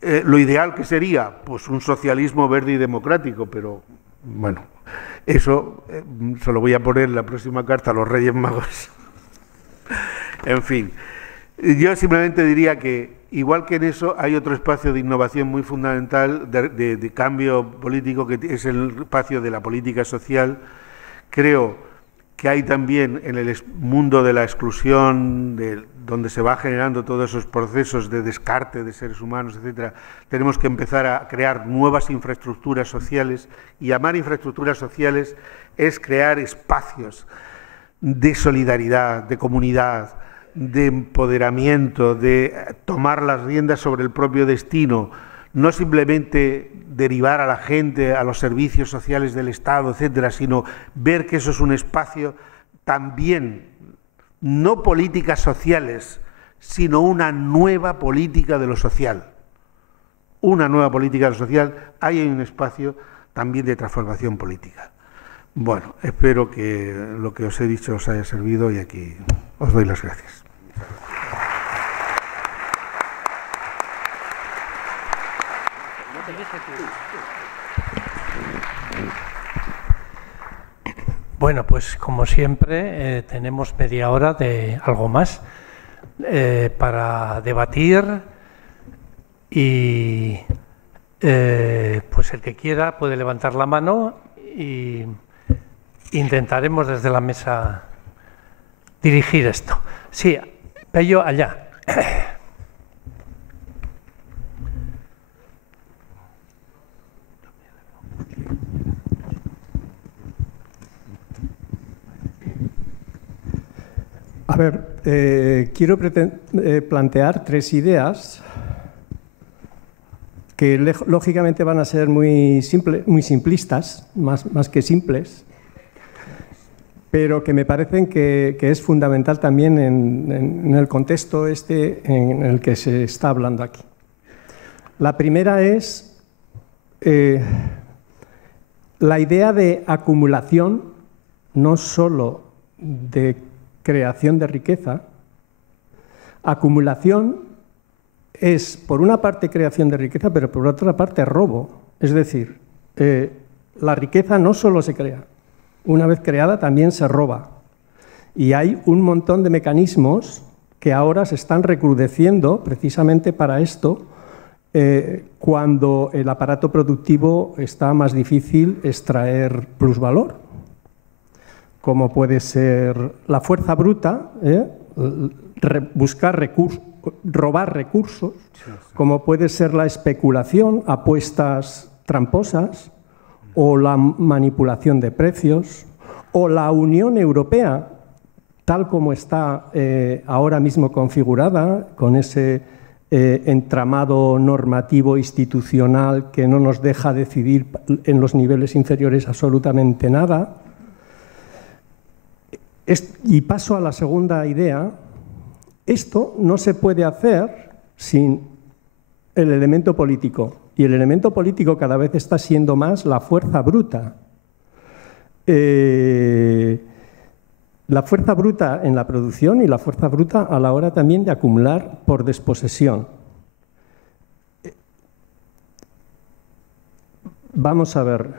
lo ideal que sería, pues un socialismo verde y democrático, pero bueno, eso se lo voy a poner en la próxima carta a los Reyes Magos. En fin, yo simplemente diría que, igual que en eso, hay otro espacio de innovación muy fundamental, de cambio político, que es el espacio de la política social. Creo que hay también en el mundo de la exclusión, donde se va generando todos esos procesos de descarte de seres humanos, etcétera, tenemos que empezar a crear nuevas infraestructuras sociales, y llamar infraestructuras sociales es crear espacios de solidaridad, de comunidad, de empoderamiento, de tomar las riendas sobre el propio destino, no simplemente derivar a la gente a los servicios sociales del Estado, etcétera, sino ver que eso es un espacio también, no políticas sociales, sino una nueva política de lo social. Una nueva política de lo social, hay un espacio también de transformación política. Bueno, espero que lo que os he dicho os haya servido y aquí os doy las gracias. Bueno, pues como siempre tenemos media hora de algo más para debatir y pues pues el que quiera puede levantar la mano y intentaremos desde la mesa dirigir esto. Sí, Pello, allá. A ver, quiero plantear 3 ideas que lógicamente van a ser muy simplistas, más que simples, pero que me parecen que es fundamental también en el contexto en el que se está hablando aquí. La primera es la idea de acumulación, no solo de creación de riqueza. Acumulación es, por una parte, creación de riqueza, pero por otra parte, robo. Es decir, la riqueza no solo se crea, una vez creada también se roba. Y hay un montón de mecanismos que ahora se están recrudeciendo precisamente para esto, cuando el aparato productivo está más difícil extraer plusvalor, como puede ser la fuerza bruta, robar recursos, como puede ser la especulación, apuestas tramposas, o la manipulación de precios, o la Unión Europea, tal como está ahora mismo configurada, con ese entramado normativo institucional que no nos deja decidir en los niveles inferiores absolutamente nada. Y paso a la segunda idea. Esto no se puede hacer sin el elemento político. Y el elemento político cada vez está siendo más la fuerza bruta. La fuerza bruta en la producción y la fuerza bruta a la hora también de acumular por desposesión. Vamos a ver.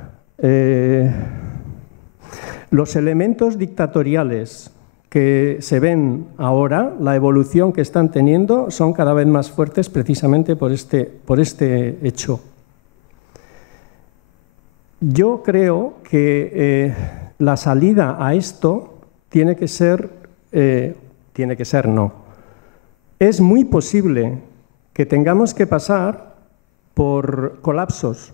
Los elementos dictatoriales que se ven ahora, la evolución que están teniendo, son cada vez más fuertes precisamente por este hecho. Yo creo que la salida a esto tiene que ser no. Es muy posible que tengamos que pasar por colapsos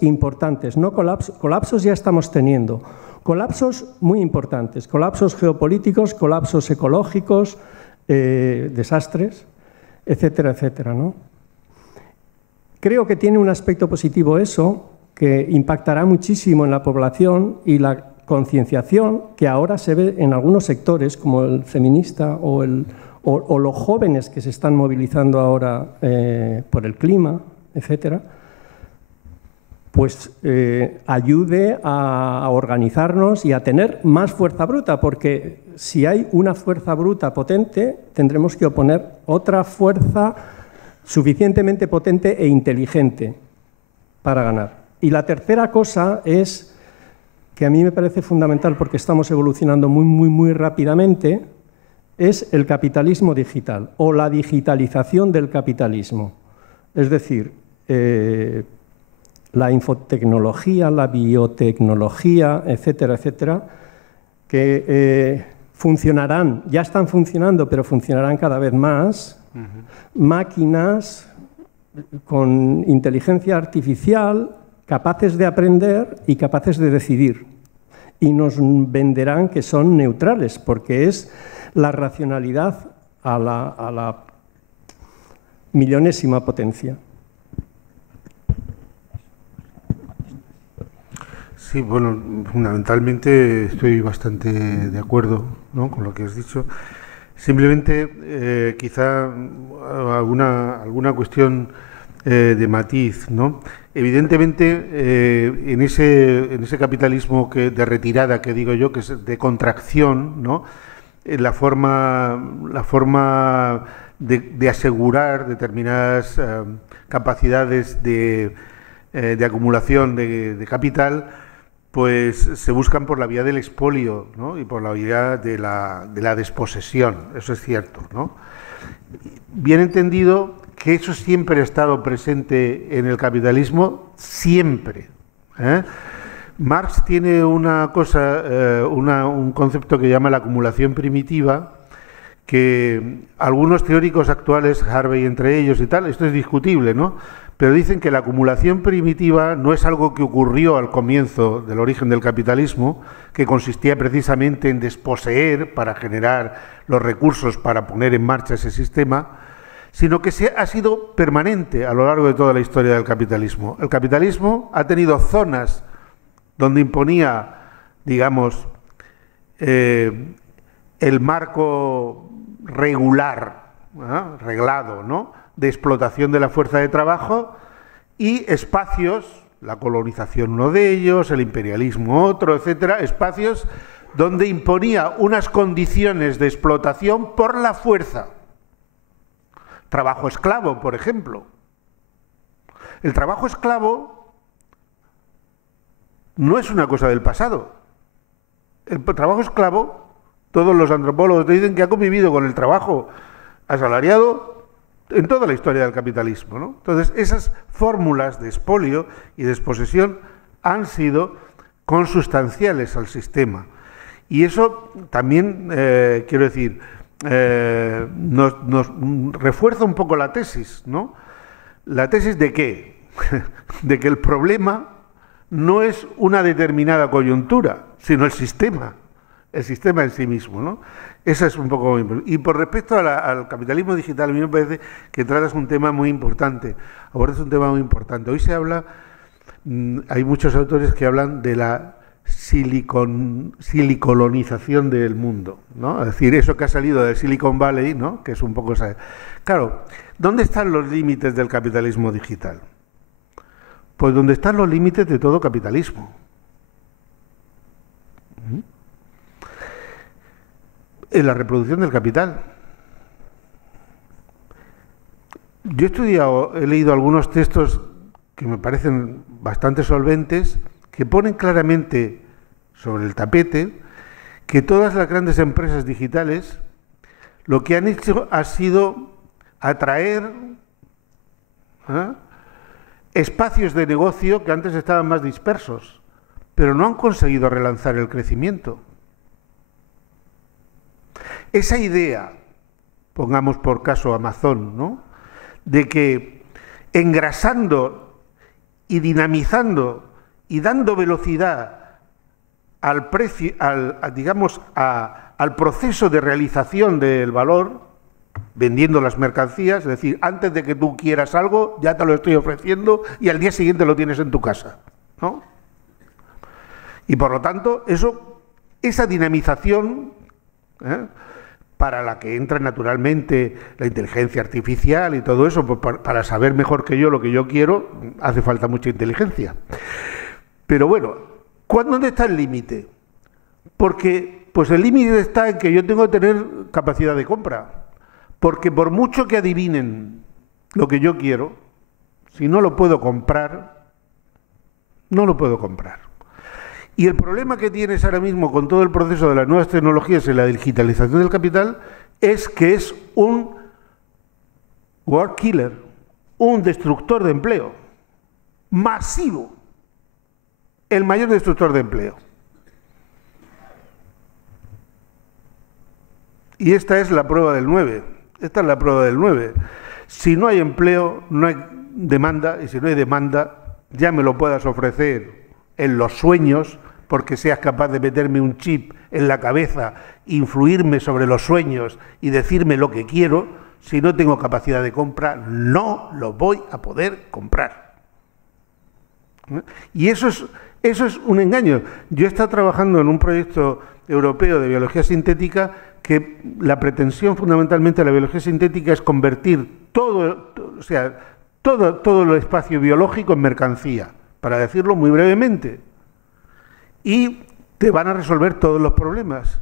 importantes, no colapsos ya estamos teniendo. Colapsos muy importantes, colapsos geopolíticos, colapsos ecológicos, desastres, etcétera, etcétera, ¿no? Creo que tiene un aspecto positivo eso, que impactará muchísimo en la población y la concienciación que ahora se ve en algunos sectores, como el feminista o los jóvenes que se están movilizando ahora por el clima, etcétera, pues ayude a organizarnos y a tener más fuerza bruta, porque si hay una fuerza bruta potente, tendremos que oponer otra fuerza suficientemente potente e inteligente para ganar. Y la tercera cosa es, que a mí me parece fundamental porque estamos evolucionando muy rápidamente, es el capitalismo digital o la digitalización del capitalismo. Es decir, la infotecnología, la biotecnología, etcétera, etcétera, que funcionarán, ya están funcionando, pero funcionarán cada vez más. Máquinas con inteligencia artificial, capaces de aprender y capaces de decidir. Y nos venderán que son neutrales, porque es la racionalidad a la millonésima potencia. Sí, bueno, fundamentalmente estoy bastante de acuerdo, ¿no?, con lo que has dicho. Simplemente, quizá alguna cuestión de matiz, ¿no? Evidentemente, en ese capitalismo de retirada, que digo yo, que es de contracción, ¿no?, la forma de asegurar determinadas capacidades de acumulación de capital, pues se buscan por la vía del expolio, ¿no?, y por la vía de la desposesión, eso es cierto, ¿no? Bien entendido que eso siempre ha estado presente en el capitalismo, siempre. Marx tiene una cosa, un concepto que llama la acumulación primitiva, que algunos teóricos actuales, Harvey entre ellos y tal, esto es discutible, ¿no? Pero dicen que la acumulación primitiva no es algo que ocurrió al comienzo del origen del capitalismo, que consistía precisamente en desposeer para generar los recursos para poner en marcha ese sistema, sino que ha sido permanente a lo largo de toda la historia del capitalismo. El capitalismo ha tenido zonas donde imponía, digamos, el marco regular, reglado, ¿no?, de explotación de la fuerza de trabajo, y espacios, la colonización uno de ellos, el imperialismo otro, etcétera, espacios donde imponía unas condiciones de explotación por la fuerza. Trabajo esclavo, por ejemplo. El trabajo esclavo no es una cosa del pasado. El trabajo esclavo, todos los antropólogos te dicen que ha convivido con el trabajo asalariado en toda la historia del capitalismo, ¿no? Entonces, esas fórmulas de expolio y desposesión han sido consustanciales al sistema. Y eso también, quiero decir, nos refuerza un poco la tesis, ¿no? ¿La tesis de qué? De que el problema no es una determinada coyuntura, sino el sistema en sí mismo, ¿no? Esa es un poco... Y por respecto al capitalismo digital, a mí me parece que tratas un tema muy importante, abordas un tema muy importante. Hoy se habla, hay muchos autores que hablan de la silicolonización del mundo, ¿no? Es decir, eso que ha salido de Silicon Valley, ¿no?, que es un poco... Claro, ¿dónde están los límites del capitalismo digital? Pues donde están los límites de todo capitalismo. En la reproducción del capital. Yo he leído algunos textos que me parecen bastante solventes, que ponen claramente sobre el tapete que todas las grandes empresas digitales lo que han hecho ha sido atraer espacios de negocio que antes estaban más dispersos, pero no han conseguido relanzar el crecimiento. Esa idea, pongamos por caso Amazon, ¿no?, de que engrasando y dinamizando y dando velocidad al precio, al proceso de realización del valor, vendiendo las mercancías, es decir, antes de que tú quieras algo, ya te lo estoy ofreciendo y al día siguiente lo tienes en tu casa, ¿no? Y por lo tanto, esa dinamización, para la que entra naturalmente la inteligencia artificial y todo eso, pues para saber mejor que yo lo que yo quiero, hace falta mucha inteligencia. Pero bueno, ¿dónde está el límite? Porque pues el límite está en que yo tengo que tener capacidad de compra. Porque por mucho que adivinen lo que yo quiero, si no lo puedo comprar, no lo puedo comprar. Y el problema que tienes ahora mismo con todo el proceso de las nuevas tecnologías y la digitalización del capital es que es un work killer, un destructor de empleo masivo, el mayor destructor de empleo. Y esta es la prueba del 9. Esta es la prueba del 9. Si no hay empleo, no hay demanda, y si no hay demanda, ya me lo puedas ofrecer en los sueños, porque seas capaz de meterme un chip en la cabeza, influirme sobre los sueños y decirme lo que quiero. Si no tengo capacidad de compra, no lo voy a poder comprar. Y eso es un engaño. Yo he estado trabajando en un proyecto europeo de biología sintética que la pretensión fundamentalmente de la biología sintética es convertir todo el espacio biológico en mercancía, para decirlo muy brevemente. Y te van a resolver todos los problemas.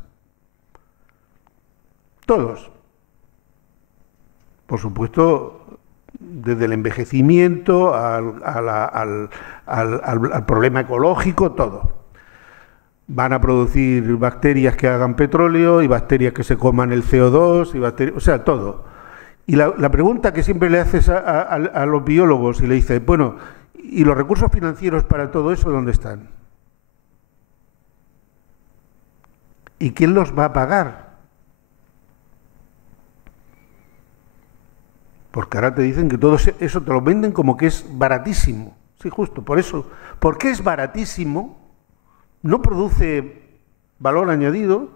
Todos. Por supuesto, desde el envejecimiento al problema ecológico, todo. Van a producir bacterias que hagan petróleo y bacterias que se coman el CO2, y bacterias, o sea, todo. Y la pregunta que siempre le haces a los biólogos y le dices, bueno, ¿y los recursos financieros para todo eso dónde están? ¿Y quién los va a pagar? Porque ahora te dicen que todo eso te lo venden como que es baratísimo. Sí, justo, por eso. Porque es baratísimo, no produce valor añadido,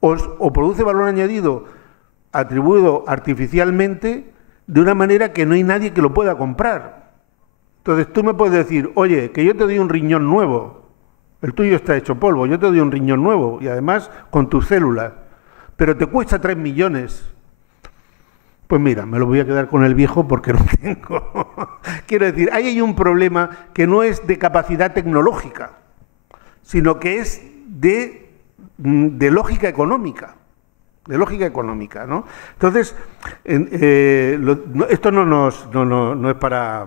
o produce valor añadido atribuido artificialmente de una manera que no hay nadie que lo pueda comprar. Entonces tú me puedes decir, oye, que yo te doy un riñón nuevo, el tuyo está hecho polvo, yo te doy un riñón nuevo y además con tus células, pero te cuesta 3 millones. Pues mira, me lo voy a quedar con el viejo porque no tengo. Quiero decir, ahí hay un problema que no es de capacidad tecnológica, sino que es de lógica económica. De lógica económica, ¿no? Entonces, esto no es para...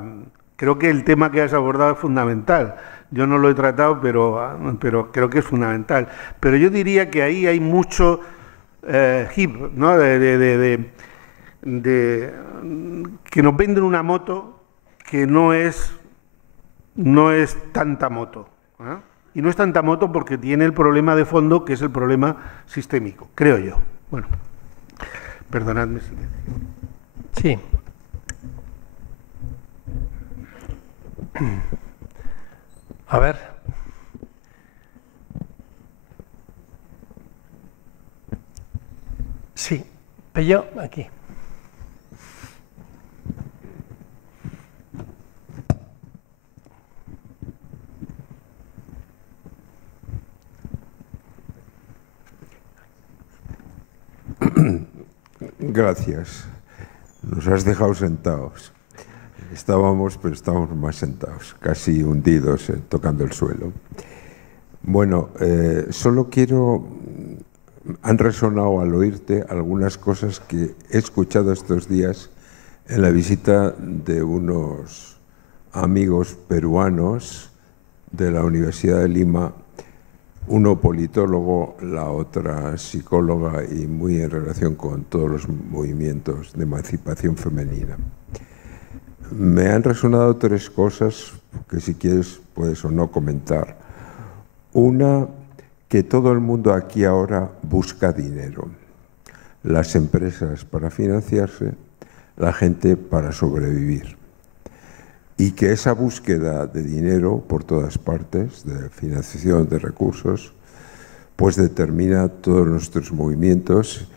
Creo que el tema que has abordado es fundamental. Yo no lo he tratado, pero creo que es fundamental. Pero yo diría que ahí hay mucho hype, ¿no? Que nos venden una moto que no es tanta moto, ¿eh? Y no es tanta moto porque tiene el problema de fondo, que es el problema sistémico, creo yo. Bueno, perdonadme. Sí. A ver. Sí, Pello, aquí. Gracias. Nos has dejado sentados. Estábamos, pero estábamos más sentados, casi hundidos, tocando el suelo. Bueno, solo quiero... Han resonado al oírte algunas cosas que he escuchado estos días en la visita de unos amigos peruanos de la Universidad de Lima, uno politólogo, la otra psicóloga y muy en relación con todos los movimientos de emancipación femenina. Me han resonado 3 cosas que si quieres puedes o no comentar. Una, que todo el mundo aquí ahora busca dinero. Las empresas para financiarse, la gente para sobrevivir. Y que esa búsqueda de dinero por todas partes, de financiación de recursos, pues determina todos nuestros movimientos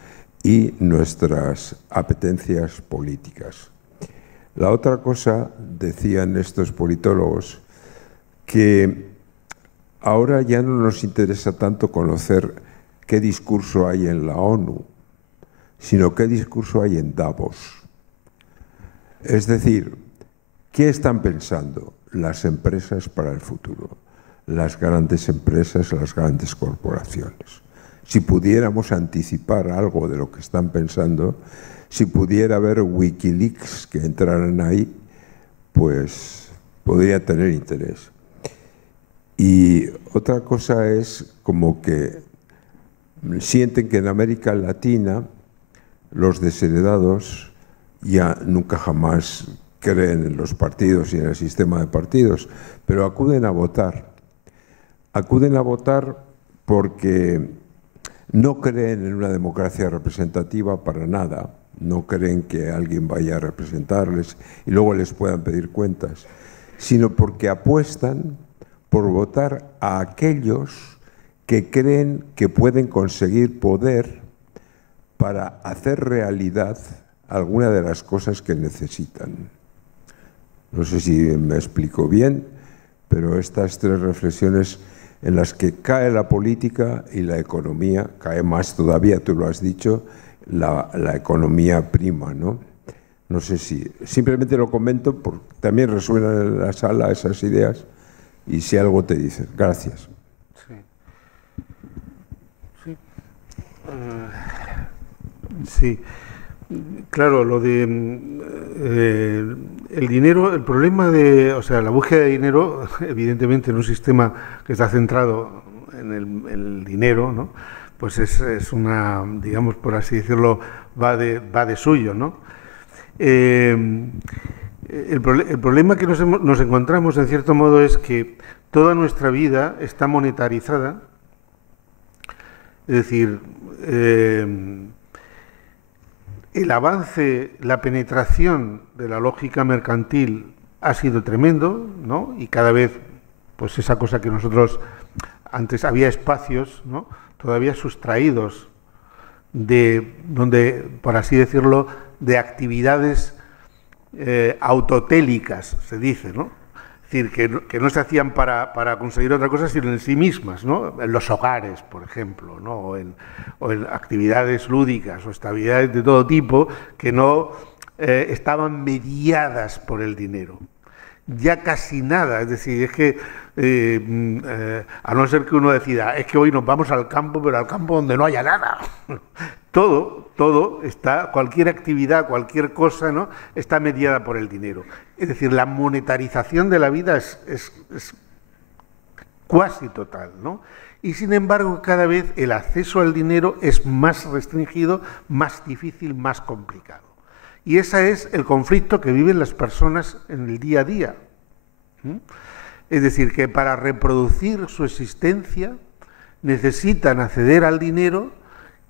y nuestras apetencias políticas. La otra cosa, decían estos politólogos, que ahora ya no nos interesa tanto conocer qué discurso hay en la ONU, sino qué discurso hay en Davos. Es decir, ¿qué están pensando las empresas para el futuro? Las grandes empresas, las grandes corporaciones. Si pudiéramos anticipar algo de lo que están pensando, si pudiera haber Wikileaks que entraran ahí, pues podría tener interés. Y otra cosa es como que sienten que en América Latina los desheredados ya nunca jamás creen en los partidos y en el sistema de partidos, pero acuden a votar. Acuden a votar porque no creen en una democracia representativa para nada, no creen que alguien vaya a representarles y luego les puedan pedir cuentas, sino porque apuestan por votar a aquellos que creen que pueden conseguir poder para hacer realidad alguna de las cosas que necesitan. No sé si me explico bien, pero estas 3 reflexiones en las que cae la política y la economía, cae más todavía, tú lo has dicho, la economía prima, ¿no? No sé si... Simplemente lo comento porque también resuenan en la sala esas ideas y si algo te dicen. Gracias. Sí. Sí. Claro, lo de el dinero, el problema de, o sea, la búsqueda de dinero, evidentemente en un sistema que está centrado en el dinero, ¿no? Pues es una, digamos, por así decirlo, va de suyo, ¿no? El problema que nos encontramos, en cierto modo, es que toda nuestra vida está monetarizada. Es decir, el avance, la penetración de la lógica mercantil ha sido tremendo, ¿no? Y cada vez, pues esa cosa que nosotros, antes había espacios, ¿no?, todavía sustraídos de, donde, por así decirlo, de actividades autotélicas, se dice, ¿no? Es decir, que no se hacían para conseguir otra cosa, sino en sí mismas, ¿no? En los hogares, por ejemplo, ¿no? O en actividades lúdicas o actividades de todo tipo que no estaban mediadas por el dinero. Ya casi nada, es decir, es que a no ser que uno decida, es que hoy nos vamos al campo, pero al campo donde no haya nada. Todo está, cualquier actividad, cualquier cosa, ¿no?, está mediada por el dinero. Es decir, la monetarización de la vida es cuasi total, ¿no? Y sin embargo, cada vez el acceso al dinero es más restringido, más difícil, más complicado. Y ese es el conflicto que viven las personas en el día a día. Es decir, que para reproducir su existencia necesitan acceder al dinero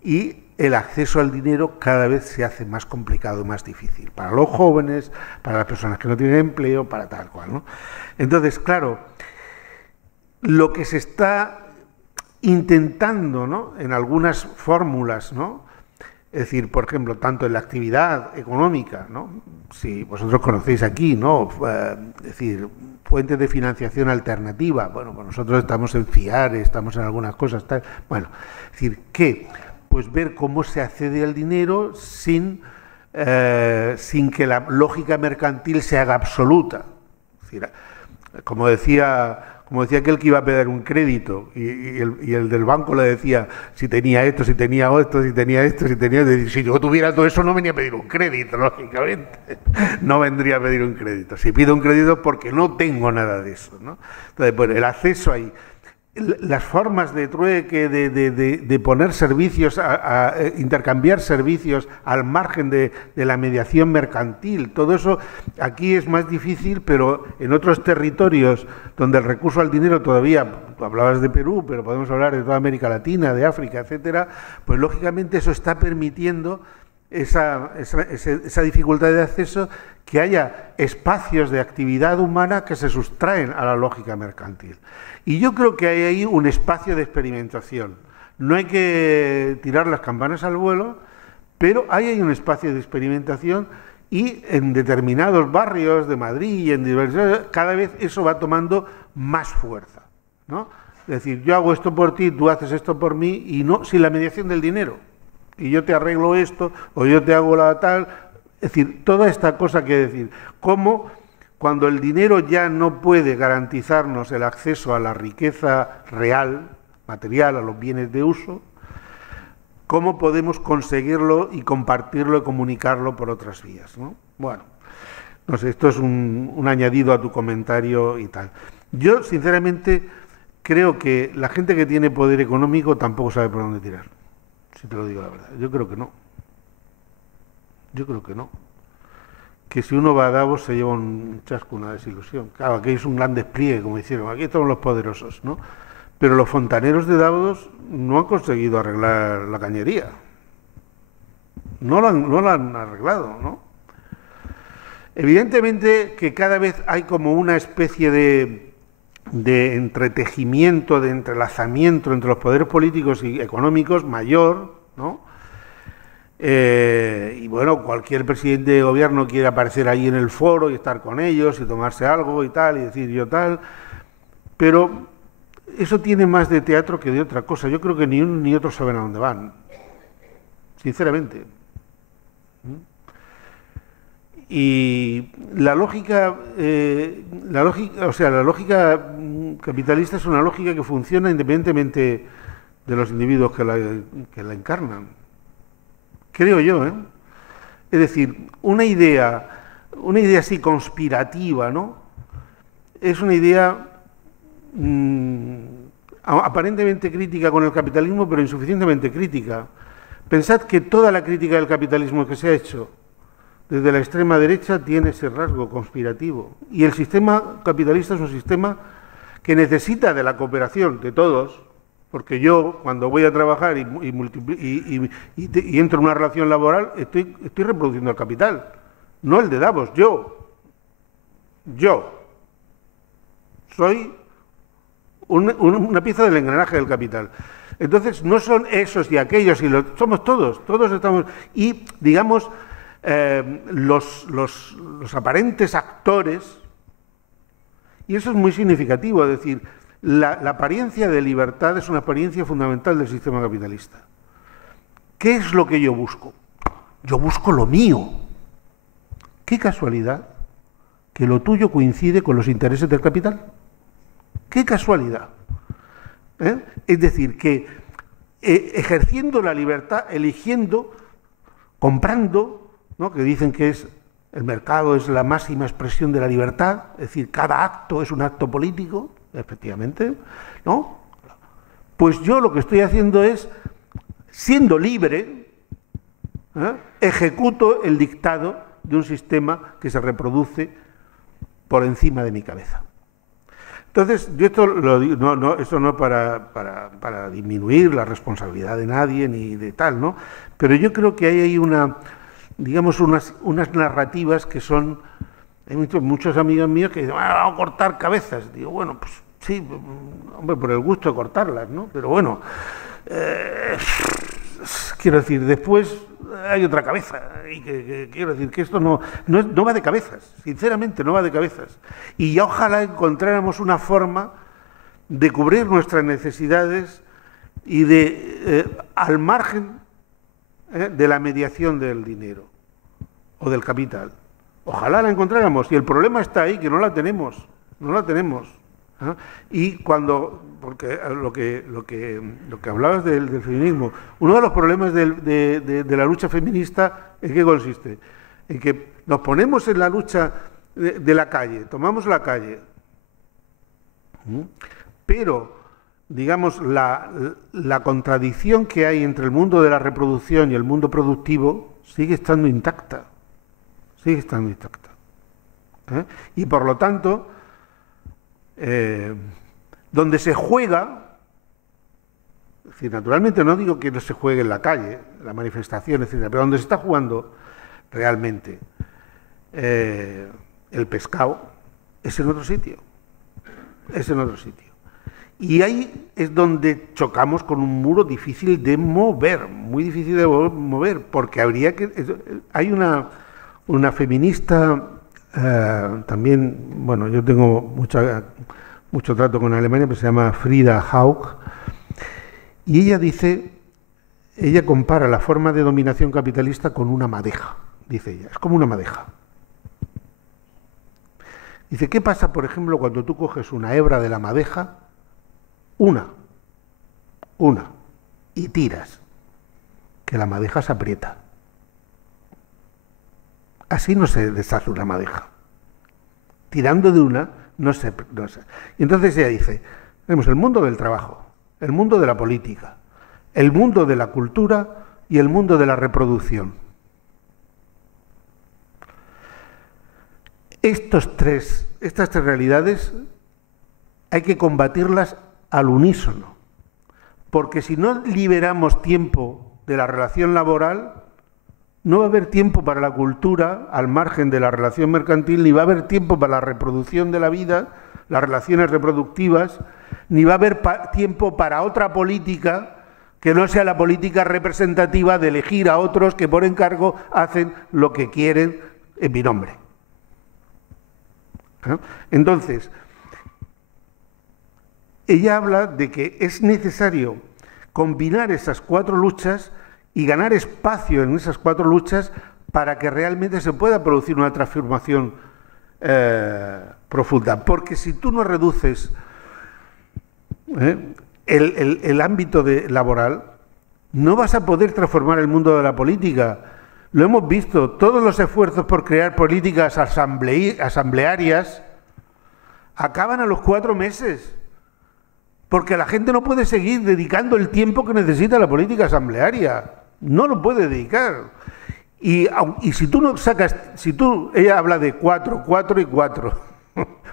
y el acceso al dinero cada vez se hace más complicado y más difícil. Para los jóvenes, para las personas que no tienen empleo, para tal cual, ¿no? Entonces, claro, lo que se está intentando, ¿no?, en algunas fórmulas, ¿no?, es decir, por ejemplo, tanto en la actividad económica, ¿no?, si vosotros conocéis aquí, ¿no?, es decir, fuentes de financiación alternativa, bueno, pues nosotros estamos en FIARE, estamos en algunas cosas, tal, bueno, es decir, que pues ver cómo se accede al dinero sin que la lógica mercantil se haga absoluta. Es decir, como decía aquel que iba a pedir un crédito y el del banco le decía si tenía esto, si tenía esto, si tenía esto, si tenía esto. Si yo tuviera todo eso no venía a pedir un crédito, lógicamente. No vendría a pedir un crédito. Si pido un crédito es porque no tengo nada de eso, ¿no? Entonces, bueno, el acceso ahí, las formas de trueque, de poner servicios, a intercambiar servicios al margen de la mediación mercantil, todo eso aquí es más difícil, pero en otros territorios donde el recurso al dinero todavía, tú hablabas de Perú, pero podemos hablar de toda América Latina, de África, etcétera, pues lógicamente eso está permitiendo esa dificultad de acceso, que haya espacios de actividad humana que se sustraen a la lógica mercantil. Y yo creo que hay ahí un espacio de experimentación. No hay que tirar las campanas al vuelo, pero hay un espacio de experimentación y en determinados barrios de Madrid y en diversos, cada vez eso va tomando más fuerza, ¿no? Es decir, yo hago esto por ti, tú haces esto por mí, y no sin la mediación del dinero. Y yo te arreglo esto, o yo te hago la tal. Es decir, toda esta cosa que decir, cómo cuando el dinero ya no puede garantizarnos el acceso a la riqueza real, material, a los bienes de uso, ¿cómo podemos conseguirlo y compartirlo y comunicarlo por otras vías, ¿no? Bueno, no sé, esto es un añadido a tu comentario y tal. Yo, sinceramente, creo que la gente que tiene poder económico tampoco sabe por dónde tirar, si te lo digo la verdad. Yo creo que no. Yo creo que no. Que si uno va a Davos se lleva un chasco, una desilusión. Claro, aquí es un gran despliegue, como hicieron. Aquí están los poderosos, ¿no? Pero los fontaneros de Davos no han conseguido arreglar la cañería. No lo han arreglado, ¿no? Evidentemente que cada vez hay como una especie de entretejimiento, de entrelazamiento entre los poderes políticos y económicos mayor, ¿no? Y bueno, cualquier presidente de gobierno quiere aparecer ahí en el foro y estar con ellos y tomarse algo y tal, y decir yo tal, pero eso tiene más de teatro que de otra cosa. Yo creo que ni uno ni otro saben a dónde van, sinceramente. Y la lógica capitalista es una lógica que funciona independientemente de los individuos que la encarnan. Creo yo, ¿eh? Es decir, una idea así conspirativa, ¿no? Es una idea aparentemente crítica con el capitalismo, pero insuficientemente crítica. Pensad que toda la crítica del capitalismo que se ha hecho desde la extrema derecha tiene ese rasgo conspirativo. Y el sistema capitalista es un sistema que necesita de la cooperación de todos, porque yo, cuando voy a trabajar y entro en una relación laboral, estoy reproduciendo el capital, no el de Davos, yo. Soy una pieza del engranaje del capital. Entonces, no son esos y aquellos, somos todos estamos. Y, digamos, los aparentes actores, y eso es muy significativo, es decir, la apariencia de libertad es una apariencia fundamental del sistema capitalista. ¿Qué es lo que yo busco? Yo busco lo mío. Qué casualidad que lo tuyo coincide con los intereses del capital. Qué casualidad. Es decir, que ejerciendo la libertad, eligiendo, comprando, ¿no?, que dicen que el mercado es la máxima expresión de la libertad, es decir, cada acto es un acto político, efectivamente, ¿no? Pues yo lo que estoy haciendo es, siendo libre, ejecuto el dictado de un sistema que se reproduce por encima de mi cabeza. Entonces, yo esto lo digo, esto no para disminuir la responsabilidad de nadie ni de tal, ¿no? Pero yo creo que hay ahí digamos, unas narrativas que son... Hay muchos amigos míos que dicen, vamos a cortar cabezas. Digo, bueno, pues sí, hombre, por el gusto de cortarlas, ¿no? Pero bueno, quiero decir, después hay otra cabeza. Y quiero decir que esto no va de cabezas, sinceramente no va de cabezas. Y ya ojalá encontráramos una forma de cubrir nuestras necesidades y al margen de la mediación del dinero o del capital. Ojalá la encontráramos, y el problema está ahí, que no la tenemos. Y porque lo que hablabas del feminismo, uno de los problemas de la lucha feminista, ¿en qué consiste? En que nos ponemos en la lucha de la calle, tomamos la calle, pero, digamos, la contradicción que hay entre el mundo de la reproducción y el mundo productivo sigue estando intacta. Y por lo tanto, donde se juega, es decir, naturalmente no digo que no se juegue en la calle, la manifestación, etcétera, pero donde se está jugando realmente el pescado es en otro sitio. Y ahí es donde chocamos con un muro difícil de mover, muy difícil de mover, porque hay una feminista también, bueno, yo tengo mucho trato con Alemania, pero se llama Frida Haug, y ella compara la forma de dominación capitalista con una madeja, dice ella, es como una madeja. Dice, ¿qué pasa, por ejemplo, cuando tú coges una hebra de la madeja, una, y tiras? Que la madeja se aprieta. Así no se deshace una madeja. Tirando de una, no se. Y entonces ella dice, tenemos el mundo del trabajo, el mundo de la política, el mundo de la cultura y el mundo de la reproducción. Estas tres realidades hay que combatirlas al unísono, porque si no liberamos tiempo de la relación laboral, no va a haber tiempo para la cultura al margen de la relación mercantil, ni va a haber tiempo para la reproducción de la vida, las relaciones reproductivas, ni va a haber tiempo para otra política que no sea la política representativa de elegir a otros que por encargo hacen lo que quieren en mi nombre. Entonces, ella habla de que es necesario combinar esas cuatro luchas y ganar espacio en esas cuatro luchas para que realmente se pueda producir una transformación profunda. Porque si tú no reduces el ámbito laboral, no vas a poder transformar el mundo de la política. Lo hemos visto, todos los esfuerzos por crear políticas asamblearias acaban a los 4 meses, porque la gente no puede seguir dedicando el tiempo que necesita la política asamblearia, no lo puede dedicar. Y si tú no sacas, ella habla de 4, 4 y 4,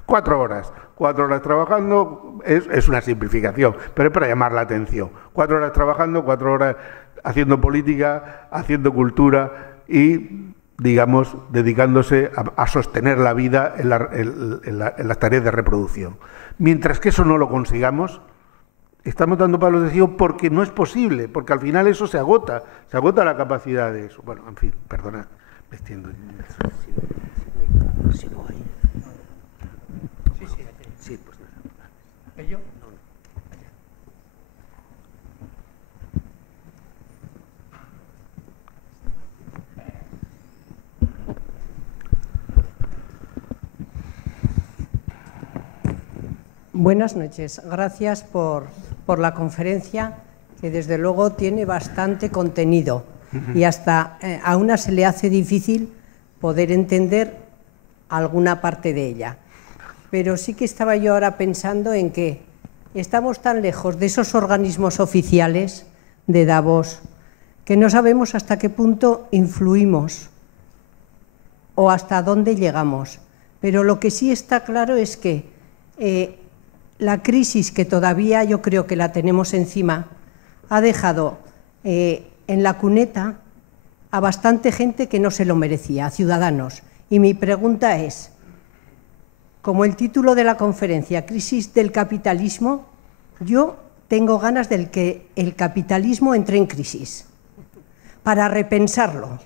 4 horas. 4 horas trabajando es una simplificación, pero es para llamar la atención. 4 horas trabajando, 4 horas haciendo política, haciendo cultura y, digamos, dedicándose a sostener la vida en las tareas de reproducción. Mientras que eso no lo consigamos, estamos dando palos de ciego porque no es posible, porque al final eso se agota la capacidad de eso. Bueno, en fin, perdona, me extiendo. Si no hay. Sí, pues nada. ¿Yo? Buenas noches. Gracias por la conferencia, que desde luego tiene bastante contenido y hasta a una se le hace difícil poder entender alguna parte de ella. Pero sí que estaba yo ahora pensando en que estamos tan lejos de esos organismos oficiales de Davos que no sabemos hasta qué punto influimos o hasta dónde llegamos. Pero lo que sí está claro es que la crisis, que todavía yo creo que la tenemos encima, ha dejado en la cuneta a bastante gente que no se lo merecía, a ciudadanos. Y mi pregunta es, como el título de la conferencia, Crisis del capitalismo, yo tengo ganas de que el capitalismo entre en crisis, para repensarlo,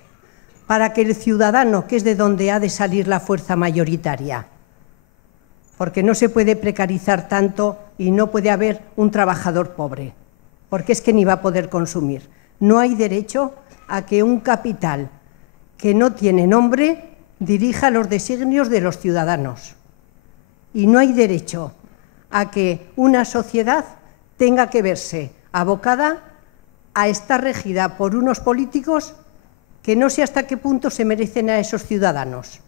para que el ciudadano, que es de donde ha de salir la fuerza mayoritaria, porque no se puede precarizar tanto y no puede haber un trabajador pobre, porque es que ni va a poder consumir. No hay derecho a que un capital que no tiene nombre dirija los designios de los ciudadanos. Y no hay derecho a que una sociedad tenga que verse abocada a estar regida por unos políticos que no sé hasta qué punto se merecen a esos ciudadanos.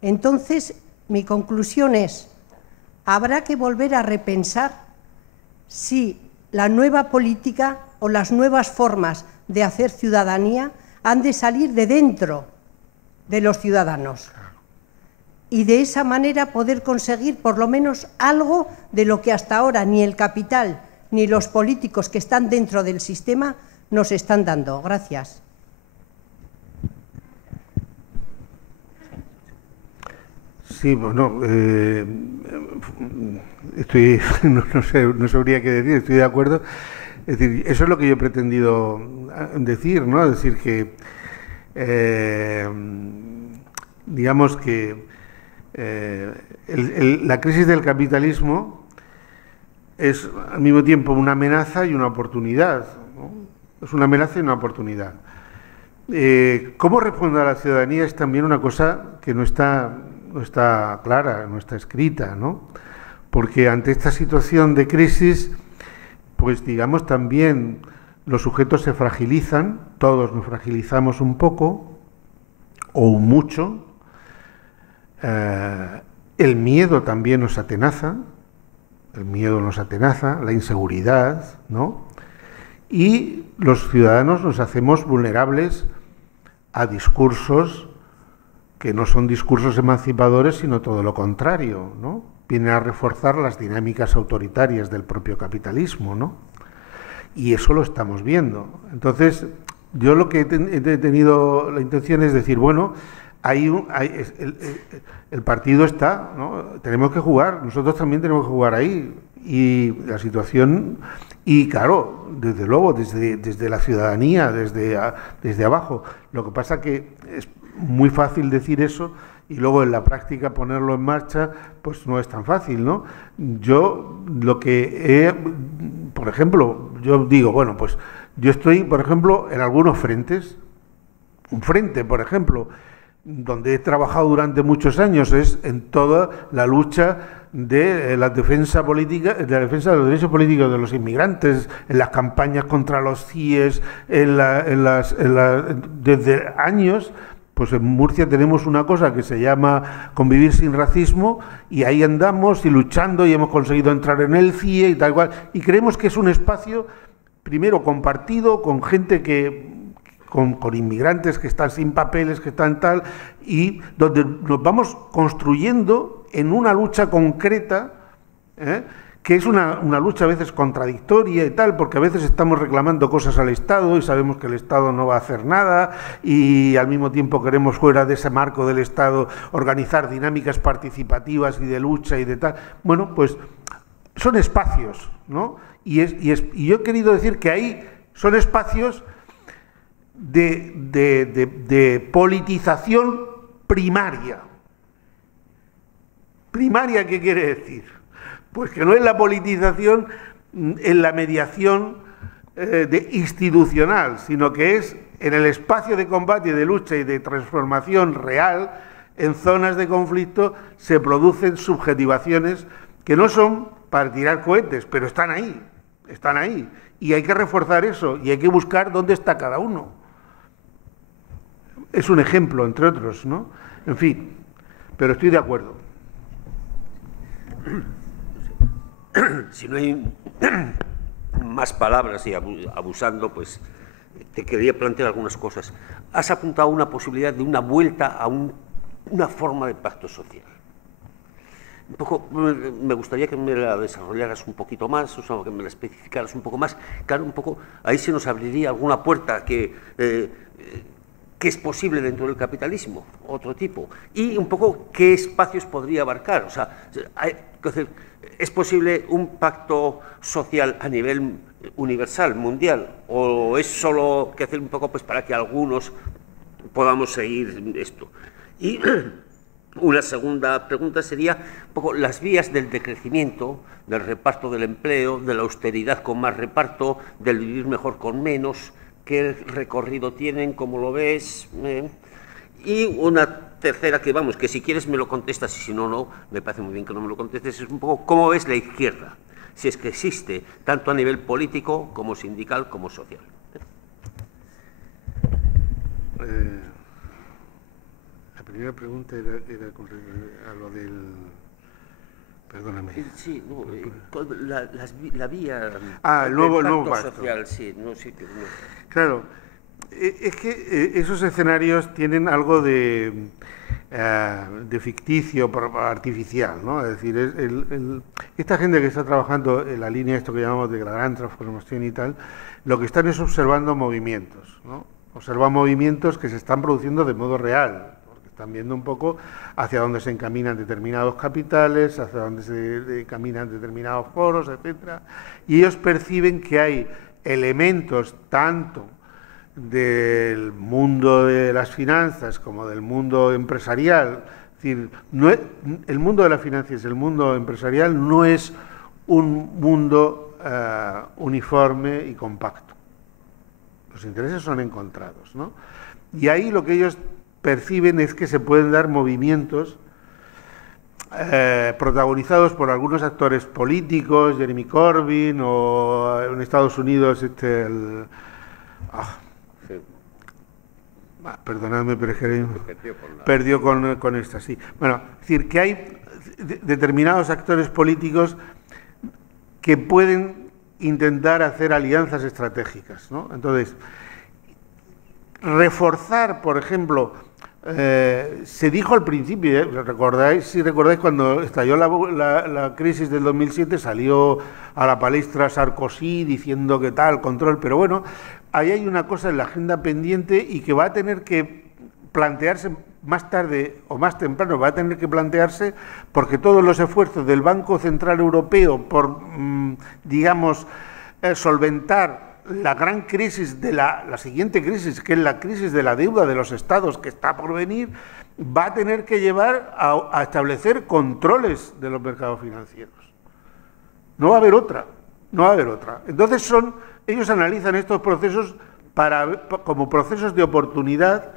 Entonces, mi conclusión es, habrá que volver a repensar si la nueva política o las nuevas formas de hacer ciudadanía han de salir de dentro de los ciudadanos y de esa manera poder conseguir por lo menos algo de lo que hasta ahora ni el capital ni los políticos que están dentro del sistema nos están dando. Gracias. Sí, bueno, no sabría qué decir, estoy de acuerdo. Es decir, eso es lo que yo he pretendido decir, ¿no? Es decir, que digamos que la crisis del capitalismo es al mismo tiempo una amenaza y una oportunidad, ¿no? Es una amenaza y una oportunidad. ¿Cómo responde a la ciudadanía? Es también una cosa que no está clara, no está escrita, ¿no? Porque ante esta situación de crisis, pues digamos también los sujetos se fragilizan, todos nos fragilizamos un poco o mucho, el miedo también nos atenaza, la inseguridad, ¿no? Y los ciudadanos nos hacemos vulnerables a discursos que no son discursos emancipadores, sino todo lo contrario, ¿no? Vienen a reforzar las dinámicas autoritarias del propio capitalismo, ¿no? Y eso lo estamos viendo. Entonces, yo lo que he tenido la intención es decir, bueno, el partido está, ¿no? Tenemos que jugar, nosotros también tenemos que jugar ahí. Y la situación, y claro, desde luego, desde la ciudadanía, desde abajo. Lo que pasa que es muy fácil decir eso y luego en la práctica ponerlo en marcha, pues no es tan fácil, ¿no? Yo lo que por ejemplo, yo digo, bueno, pues yo estoy, por ejemplo, en algunos frentes. Un frente, por ejemplo, donde he trabajado durante muchos años es en toda la lucha de la defensa política, de la defensa de los derechos políticos de los inmigrantes, en las campañas contra los CIES, desde años. Pues en Murcia tenemos una cosa que se llama Convivir sin Racismo y ahí andamos y luchando y hemos conseguido entrar en el CIE y tal cual. Y creemos que es un espacio, primero, compartido con gente con inmigrantes que están sin papeles, que están tal, y donde nos vamos construyendo en una lucha concreta, que es una lucha a veces contradictoria y tal, porque a veces estamos reclamando cosas al Estado y sabemos que el Estado no va a hacer nada, y al mismo tiempo queremos, fuera de ese marco del Estado, organizar dinámicas participativas y de lucha y de tal. Bueno, pues son espacios, ¿no? Y yo he querido decir que ahí son espacios de politización primaria. ¿Primaria qué quiere decir? Pues que no es la politización en la mediación institucional, sino que es en el espacio de combate, de lucha y de transformación real, en zonas de conflicto se producen subjetivaciones que no son para tirar cohetes, pero están ahí, y hay que reforzar eso, y hay que buscar dónde está cada uno. Es un ejemplo, entre otros, ¿no? En fin, pero estoy de acuerdo. Si no hay más palabras y abusando, pues te quería plantear algunas cosas. Has apuntado una posibilidad de una vuelta a una forma de pacto social. Un poco, me gustaría que me la desarrollaras un poquito más, o sea, que me la especificaras un poco más. Claro, un poco, ahí se nos abriría alguna puerta que es posible dentro del capitalismo, otro tipo. Y un poco, ¿qué espacios podría abarcar? O sea, ¿es posible un pacto social a nivel universal, mundial? ¿O es solo que hacer un poco pues, para que algunos podamos seguir esto? Y una segunda pregunta sería un poco las vías del decrecimiento, del reparto del empleo, de la austeridad con más reparto, del vivir mejor con menos, qué recorrido tienen, cómo lo ves. Y una tercera que, vamos, que si quieres me lo contestas y si no, no, me parece muy bien que no me lo contestes, es un poco cómo ves la izquierda, si es que existe, tanto a nivel político como sindical como social. La primera pregunta era con a lo del... Perdóname. Sí, no, la vía... el nuevo pacto social, sí, no, sí, no. Claro, es que esos escenarios tienen algo de ficticio, artificial, ¿no? Es decir, esta gente que está trabajando en la línea esto que llamamos de la gran transformación y tal, lo que están es observando movimientos, ¿no? Observan movimientos que se están produciendo de modo real, porque están viendo un poco hacia dónde se encaminan determinados capitales, hacia dónde se caminan determinados foros, etcétera, y ellos perciben que hay elementos tanto del mundo de las finanzas como del mundo empresarial. Es decir, el mundo de las finanzas y el mundo empresarial no es un mundo uniforme y compacto. Los intereses son encontrados, ¿no? Y ahí lo que ellos perciben es que se pueden dar movimientos protagonizados por algunos actores políticos, Jeremy Corbyn, o en Estados Unidos perdonadme, pero es que perdió con esta, sí. Bueno, es decir, que hay determinados actores políticos que pueden intentar hacer alianzas estratégicas, ¿no? Entonces, reforzar, por ejemplo, se dijo al principio, si recordáis cuando estalló la crisis del 2007, salió a la palestra Sarkozy diciendo que tal, control, pero bueno, ahí hay una cosa en la agenda pendiente y que va a tener que plantearse más tarde o más temprano, va a tener que plantearse, porque todos los esfuerzos del Banco Central Europeo por, digamos, solventar la gran crisis de la siguiente crisis, que es la crisis de la deuda de los estados que está por venir, va a tener que llevar a establecer controles de los mercados financieros. No va a haber otra, no va a haber otra. Entonces ellos analizan estos procesos como procesos de oportunidad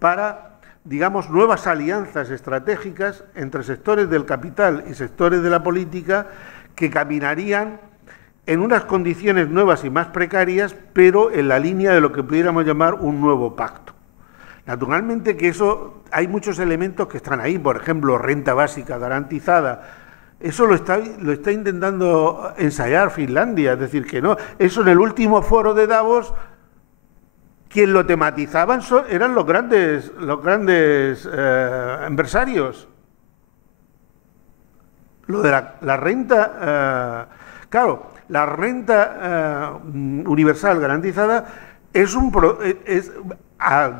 para, digamos, nuevas alianzas estratégicas entre sectores del capital y sectores de la política que caminarían en unas condiciones nuevas y más precarias, pero en la línea de lo que pudiéramos llamar un nuevo pacto. Naturalmente que eso, hay muchos elementos que están ahí, por ejemplo, renta básica garantizada. Eso lo está intentando ensayar Finlandia, es decir, que no. Eso en el último foro de Davos quien lo tematizaban eran los grandes empresarios. Lo de la renta, claro, la renta universal garantizada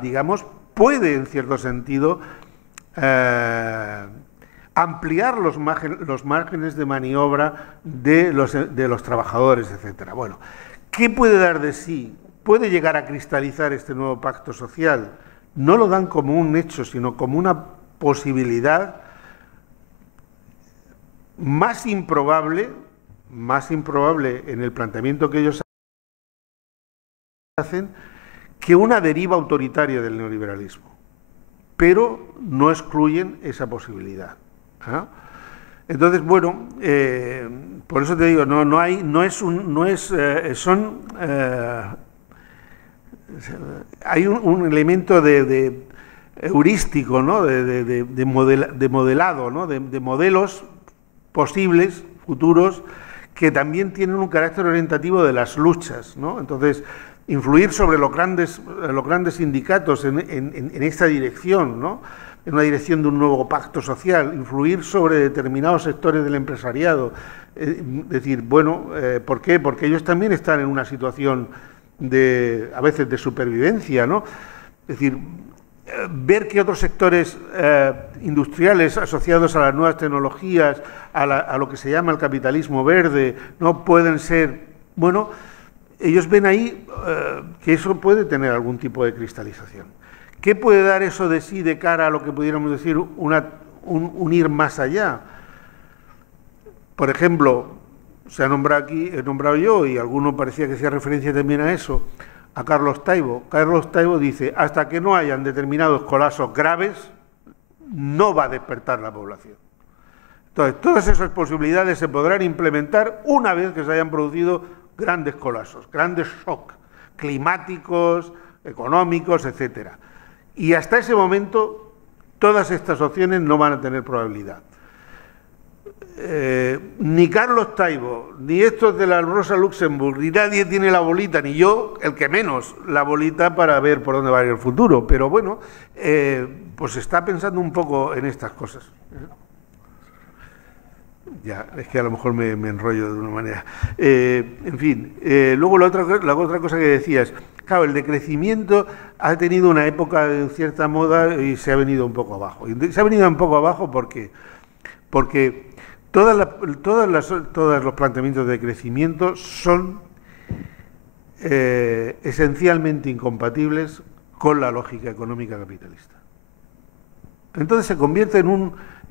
digamos, puede en cierto sentido ampliar los márgenes de maniobra de los trabajadores, etcétera. Bueno, ¿qué puede dar de sí? ¿Puede llegar a cristalizar este nuevo pacto social? No lo dan como un hecho, sino como una posibilidad más improbable en el planteamiento que ellos hacen, que una deriva autoritaria del neoliberalismo. Pero no excluyen esa posibilidad. Entonces, bueno, por eso te digo, hay un elemento de heurístico, ¿no? de modelado, ¿no? de modelos posibles, futuros, que también tienen un carácter orientativo de las luchas, ¿no? Entonces, influir sobre los grandes sindicatos en esta dirección, ¿no? En una dirección de un nuevo pacto social, influir sobre determinados sectores del empresariado. Decir, bueno, ¿por qué? Porque ellos también están en una situación a veces de supervivencia, ¿no? Es decir, ver que otros sectores industriales asociados a las nuevas tecnologías, a lo que se llama el capitalismo verde, no pueden ser, bueno, ellos ven ahí que eso puede tener algún tipo de cristalización. ¿Qué puede dar eso de sí de cara a lo que pudiéramos decir un ir más allá? Por ejemplo, se ha nombrado aquí, he nombrado yo, y alguno parecía que hacía referencia también a eso, a Carlos Taibo. Carlos Taibo dice, hasta que no hayan determinados colapsos graves, no va a despertar la población. Entonces, todas esas posibilidades se podrán implementar una vez que se hayan producido grandes colapsos, grandes shocks climáticos, económicos, etcétera. Y hasta ese momento, todas estas opciones no van a tener probabilidad. Ni Carlos Taibo, ni estos de la Rosa Luxemburg, ni nadie tiene la bolita, ni yo, el que menos, la bolita para ver por dónde va a ir el futuro. Pero bueno, pues se está pensando un poco en estas cosas. Ya, es que a lo mejor me enrollo de una manera. En fin, luego la otra cosa que decías, claro, el decrecimiento ha tenido una época de cierta moda y se ha venido un poco abajo. Y se ha venido un poco abajo porque todos los planteamientos de crecimiento son esencialmente incompatibles con la lógica económica capitalista. Entonces se convierte en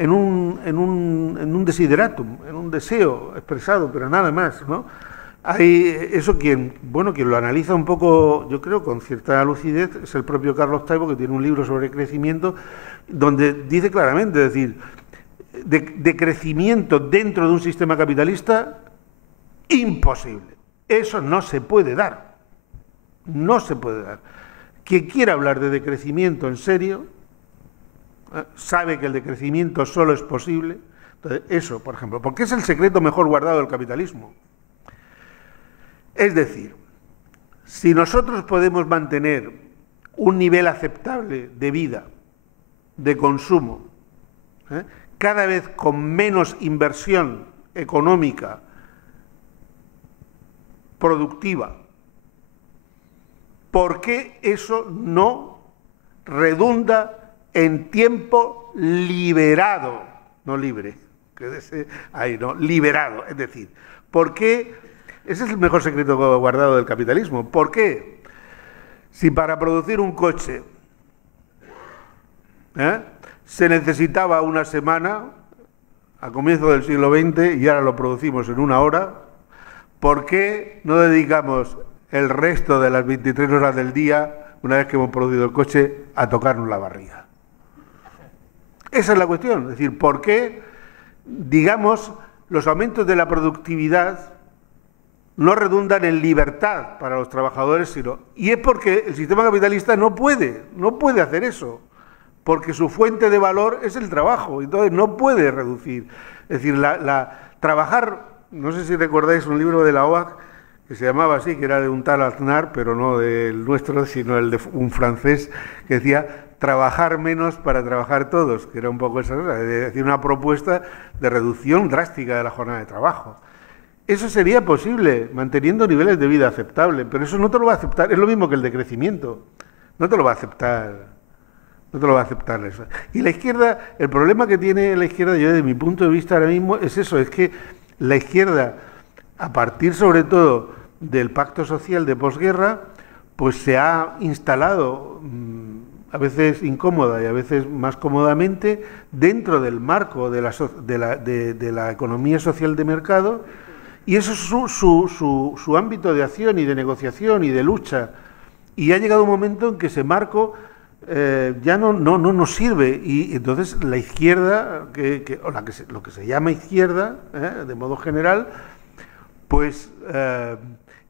un desideratum, en un deseo expresado, pero nada más, ¿no? Hay eso quien lo analiza un poco, yo creo, con cierta lucidez, es el propio Carlos Taibo, que tiene un libro sobre crecimiento, donde dice claramente, es decir, de crecimiento dentro de un sistema capitalista, imposible. Eso no se puede dar. No se puede dar. Quien quiera hablar de decrecimiento en serio, sabe que el decrecimiento solo es posible. Entonces, eso, por ejemplo, porque es el secreto mejor guardado del capitalismo. Es decir, si nosotros podemos mantener un nivel aceptable de vida, de consumo, cada vez con menos inversión económica, productiva, ¿por qué eso no redunda en tiempo liberado? No libre, liberado. Es decir, ¿por qué? Ese es el mejor secreto guardado del capitalismo. ¿Por qué? Si para producir un coche se necesitaba una semana a comienzos del siglo XX y ahora lo producimos en una hora, ¿por qué no dedicamos el resto de las 23 horas del día, una vez que hemos producido el coche, a tocarnos la barriga? Esa es la cuestión. Es decir, ¿por qué, digamos, los aumentos de la productividad no redundan en libertad para los trabajadores, y es porque el sistema capitalista no puede hacer eso, porque su fuente de valor es el trabajo, entonces no puede reducir. Es decir, trabajar, no sé si recordáis un libro de la OAC que se llamaba así, que era de un tal Aznar, pero no del nuestro, sino el de un francés, que decía trabajar menos para trabajar todos, que era un poco esa cosa, es decir, una propuesta de reducción drástica de la jornada de trabajo. Eso sería posible manteniendo niveles de vida aceptables, pero eso no te lo va a aceptar, es lo mismo que el decrecimiento, no te lo va a aceptar, no te lo va a aceptar eso. Y la izquierda, el problema que tiene la izquierda, yo desde mi punto de vista ahora mismo, es eso, es que la izquierda, a partir sobre todo del pacto social de posguerra, pues se ha instalado, a veces incómoda y a veces más cómodamente, dentro del marco de la economía social de mercado, y eso es su ámbito de acción y de negociación y de lucha. Y ha llegado un momento en que ese marco ya no nos sirve, y entonces la izquierda, lo que se llama izquierda, de modo general, pues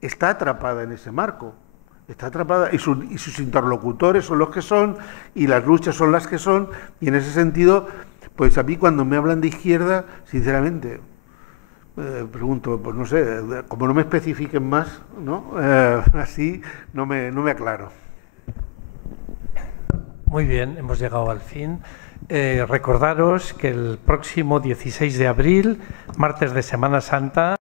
está atrapada en ese marco. Está atrapada y sus interlocutores son los que son y las luchas son las que son, y en ese sentido, pues a mí cuando me hablan de izquierda, sinceramente, pregunto, pues no sé, como no me especifiquen más, ¿no? Así no me aclaro. Muy bien, hemos llegado al fin. Recordaros que el próximo 16 de abril, martes de Semana Santa,